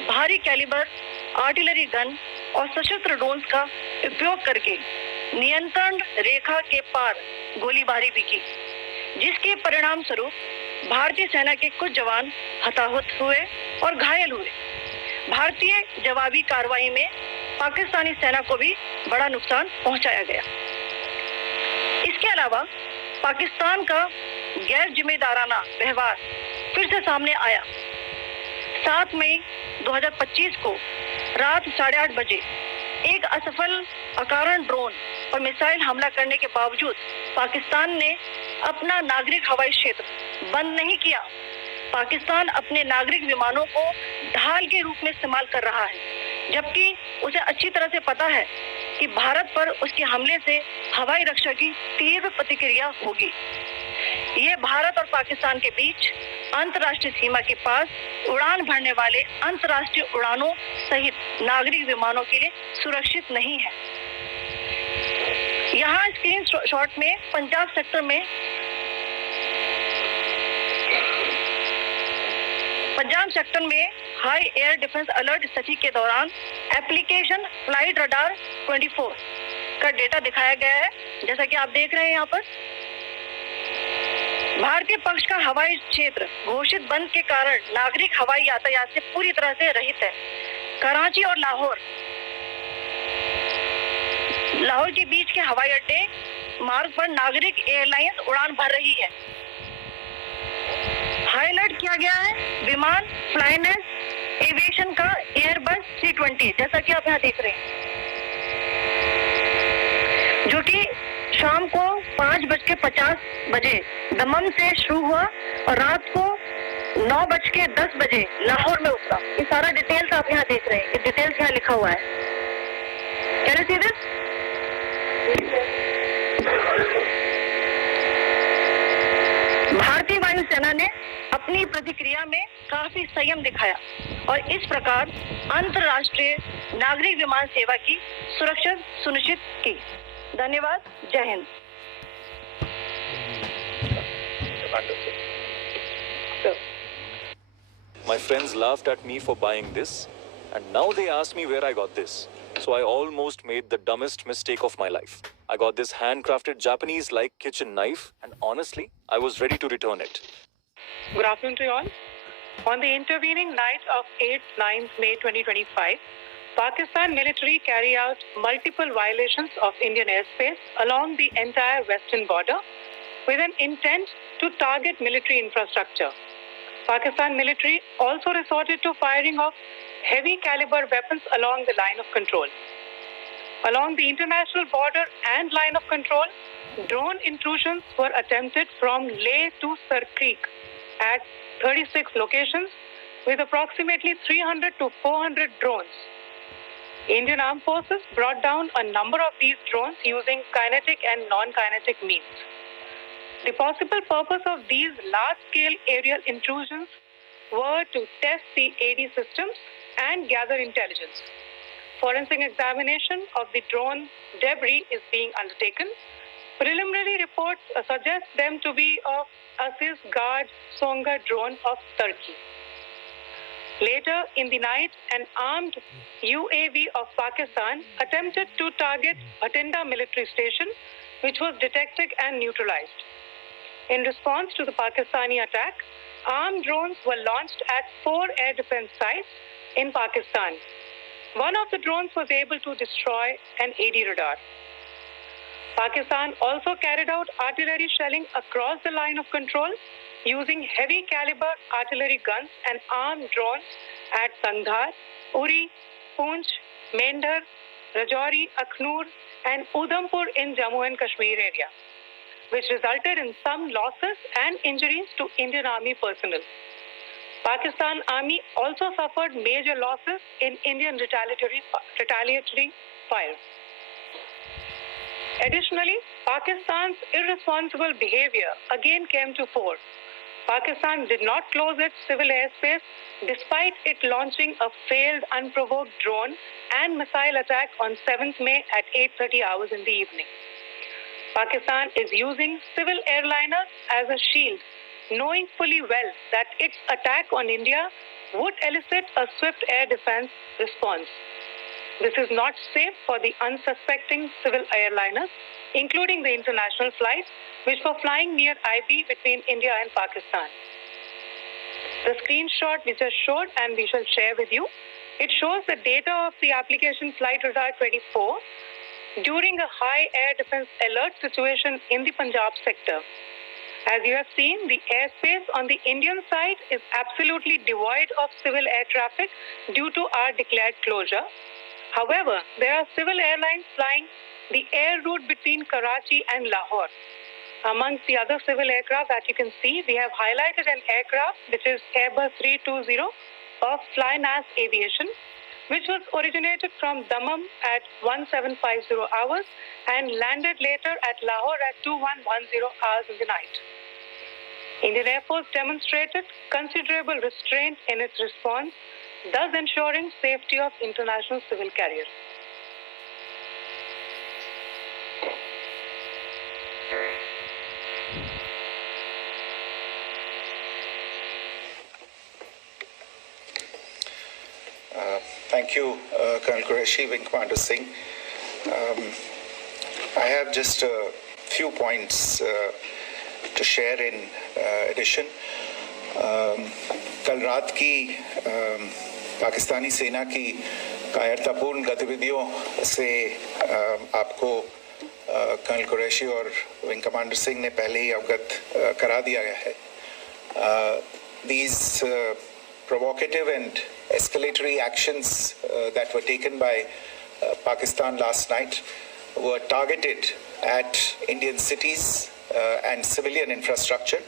भारी कैलिबर आर्टिलरी गन और सशस्त्र ड्रोन्स का उपयोग करके नियंत्रण रेखा के पार गोलीबारी भी की, जिसके परिणाम स्वरूप भारतीय सेना के कुछ जवान हताहत हुए और घायल हुए। भारतीय जवाबी कार्रवाई में पाकिस्तानी सेना को भी बड़ा नुकसान पहुंचाया गया। इसके अलावा पाकिस्तान का गैर जिम्मेदाराना व्यवहार फिर से सामने आया। 7 मई 2025 को रात 8:30 बजे एक असफल अकारण ड्रोन और मिसाइल हमला करने के बावजूद पाकिस्तान ने अपना नागरिक हवाई क्षेत्र बंद नहीं किया। पाकिस्तान अपने नागरिक विमानों को ढाल के रूप में इस्तेमाल कर रहा है, जबकि उसे अच्छी तरह से पता है कि भारत पर उसके हमले से हवाई रक्षा की तीव्र प्रतिक्रिया होगी। ये भारत और पाकिस्तान के बीच अंतर्राष्ट्रीय सीमा के पास उड़ान भरने वाले अंतर्राष्ट्रीय उड़ानों सहित नागरिक विमानों के लिए सुरक्षित नहीं है। यहाँ स्क्रीन शॉट में पंजाब सेक्टर में हाई एयर डिफेंस अलर्ट स्थिति के दौरान एप्लीकेशन फ्लाइट रडार 24 का डेटा दिखाया गया है, जैसा कि आप देख रहे हैं यहाँ पर। भारतीय पक्ष का हवाई क्षेत्र घोषित बंद के कारण नागरिक हवाई यातायात से पूरी तरह से रहित है। कराची और लाहौर के बीच के हवाई अड्डे मार्ग पर नागरिक एयरलाइंस उड़ान भर रही है। हाईलाइट किया गया है विमान फ्लाइनेस एविएशन का एयरबस 320, जैसा कि आप यहाँ देख रहे हैं, जो कि शाम को 5:50 बजे दमम से शुरू हुआ और रात को 9:10 बजे लाहौर में उतरा। ये सारा डिटेल्स आप यहाँ देख रहे हैं, ये डिटेल्स यहाँ लिखा हुआ है। Can you see this? भारतीय वायुसेना ने अपनी प्रतिक्रिया में काफी संयम दिखाया और इस प्रकार अंतर्राष्ट्रीय नागरिक विमान सेवा की सुरक्षा सुनिश्चित की। धन्यवाद। जय Hind. My friends laughed at me for buying this, and now they ask me where I got this. So I almost made the dumbest mistake of my life. I got this handcrafted Japanese-like kitchen knife, and honestly, I was ready to return it. Good afternoon to you all. On the intervening night of 8-9 May 2025, Pakistan military carry out multiple violations of Indian airspace along the entire western border with an intent to target military infrastructure. Pakistan military also resorted to firing of heavy caliber weapons along the line of control. Along the international border and line of control, drone intrusions were attempted from Leh to Sar Creek at 36 locations with approximately 300 to 400 drones. Indian Armed Forces brought down a number of these drones using kinetic and non-kinetic means. The possible purpose of these large-scale aerial intrusions were to test the AD systems and gather intelligence. Forensic examination of the drone debris is being undertaken. Preliminary reports suggest them to be of Aziz Guard Songa drone of Turkey. Later in the night, an armed UAV of Pakistan attempted to target Bhatinda military station, which was detected and neutralized. In response to the Pakistani attack, armed drones were launched at 4 air defense sites in Pakistan. One of the drones was able to destroy an AD radar. Pakistan also carried out artillery shelling across the line of control using heavy caliber artillery guns and armed drones at Sandhar, Uri, Poonch, Mendhar, Rajouri, Akhnur and Udhampur in Jammu and Kashmir area, which resulted in some losses and injuries to Indian Army personnel. Pakistan Army also suffered major losses in Indian retaliatory fire. Additionally, Pakistan's irresponsible behavior again came to fore. Pakistan did not close its civil airspace despite it launching a failed unprovoked drone and missile attack on 7th May at 8:30 hours in the evening. Pakistan is using civil airliners as a shield, knowing fully well that its attack on India would elicit a swift air defense response. This is not safe for the unsuspecting civil airliners, including the international flights, which were flying near IB between India and Pakistan. The screenshot we just showed and we shall share with you, it shows the data of the application Flight Radar 24 during a high air defense alert situation in the Punjab sector. As you have seen, the airspace on the Indian side is absolutely devoid of civil air traffic due to our declared closure. However, there are civil airlines flying the air route between Karachi and Lahore. Amongst the other civil aircraft that you can see, we have highlighted an aircraft which is Airbus 320 of FlyNAS Aviation, which was originated from Dammam at 1750 hours and landed later at Lahore at 2110 hours in the night. Indian Air Force demonstrated considerable restraint in its response, thus ensuring safety of international civil carriers. Thank you, Colonel Qureshi, Wing Commander Singh. I have just a few points to share in addition. कल रात की पाकिस्तानी सेना की कायरतापूर्ण गतिविधियों से आपको colonel Qureshi और विंग कमांडर सिंह ने पहले ही अवगत करा दिया गया है. These provocative and escalatory actions that were taken by Pakistan last night were targeted at Indian cities and civilian infrastructure,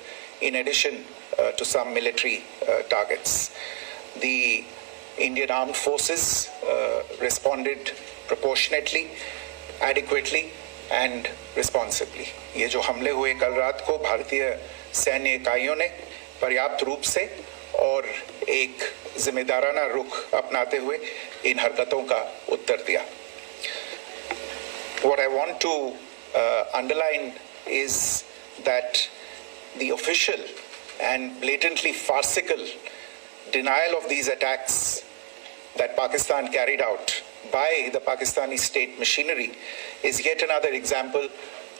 in addition to some military targets. The Indian Armed Forces responded proportionately, adequately and responsibly. ये जो हमले हुए कल रात को भारतीय सैन्य इकाइयों ने पर्याप्त रूप से और एक जिम्मेदाराना रुख अपनाते हुए इन हरकतों का उत्तर दिया. What I want to underline is that the official and blatantly farcical denial of these attacks that Pakistan carried out by the Pakistani state machinery is yet another example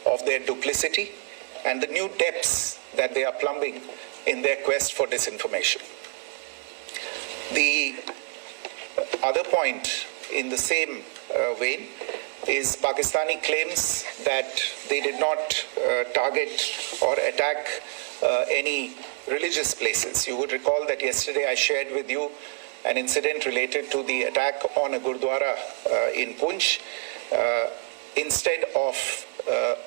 of their duplicity and the new depths that they are plumbing in their quest for disinformation. The other point in the same vein is Pakistani claims that they did not target or attack any religious places. You would recall that yesterday I shared with you an incident related to the attack on a Gurdwara in Punch. Instead of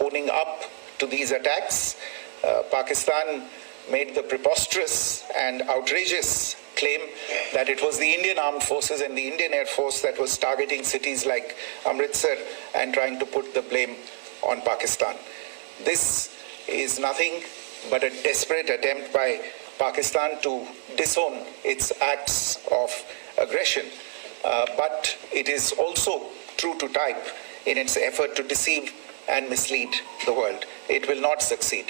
owning up to these attacks, Pakistan made the preposterous and outrageous claim that it was the Indian Armed Forces and the Indian Air Force that was targeting cities like Amritsar and trying to put the blame on Pakistan. This is nothing but a desperate attempt by Pakistan to disown its acts of aggression, but it is also true to type in its effort to deceive and mislead the world. It will not succeed.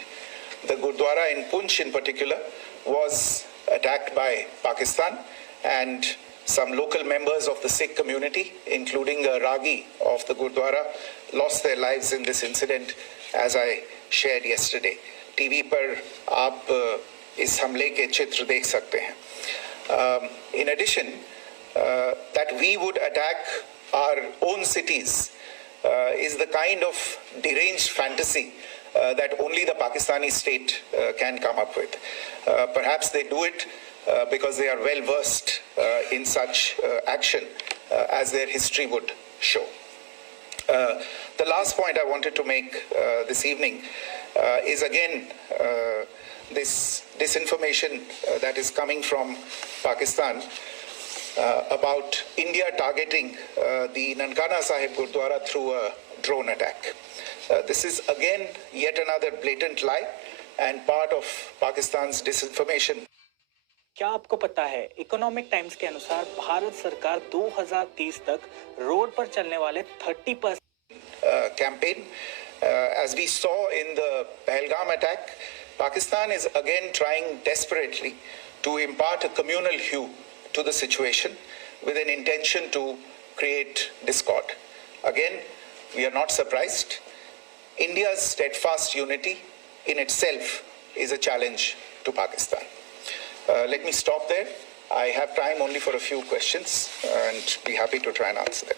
The Gurdwara in Punch in particular was attacked by Pakistan, and some local members of the Sikh community, including a Ragi of the Gurdwara, lost their lives in this incident, as I shared yesterday. TV पर आप इस हमले के चित्र देख सकते हैं. In addition, that we would attack our own cities is the kind of deranged fantasy that only the Pakistani state can come up with. Perhaps they do it because they are well versed in such action, as their history would show. The last point I wanted to make this evening is again this disinformation that is coming from Pakistan about India targeting the Nankana Sahib Gurdwara through a drone attack. This is again yet another blatant lie and part of Pakistan's disinformation. क्या आपको पता है economic times के अनुसार भारत सरकार 2030 तक road पर चलने वाले 30% campaign, as we saw in the Pahalgam attack, Pakistan is again trying desperately to impart a communal hue to the situation with an intention to create discord. Again, we are not surprised. India's steadfast unity in itself is a challenge to Pakistan. Let me stop there. I have time only for a few questions and be happy to try and answer them.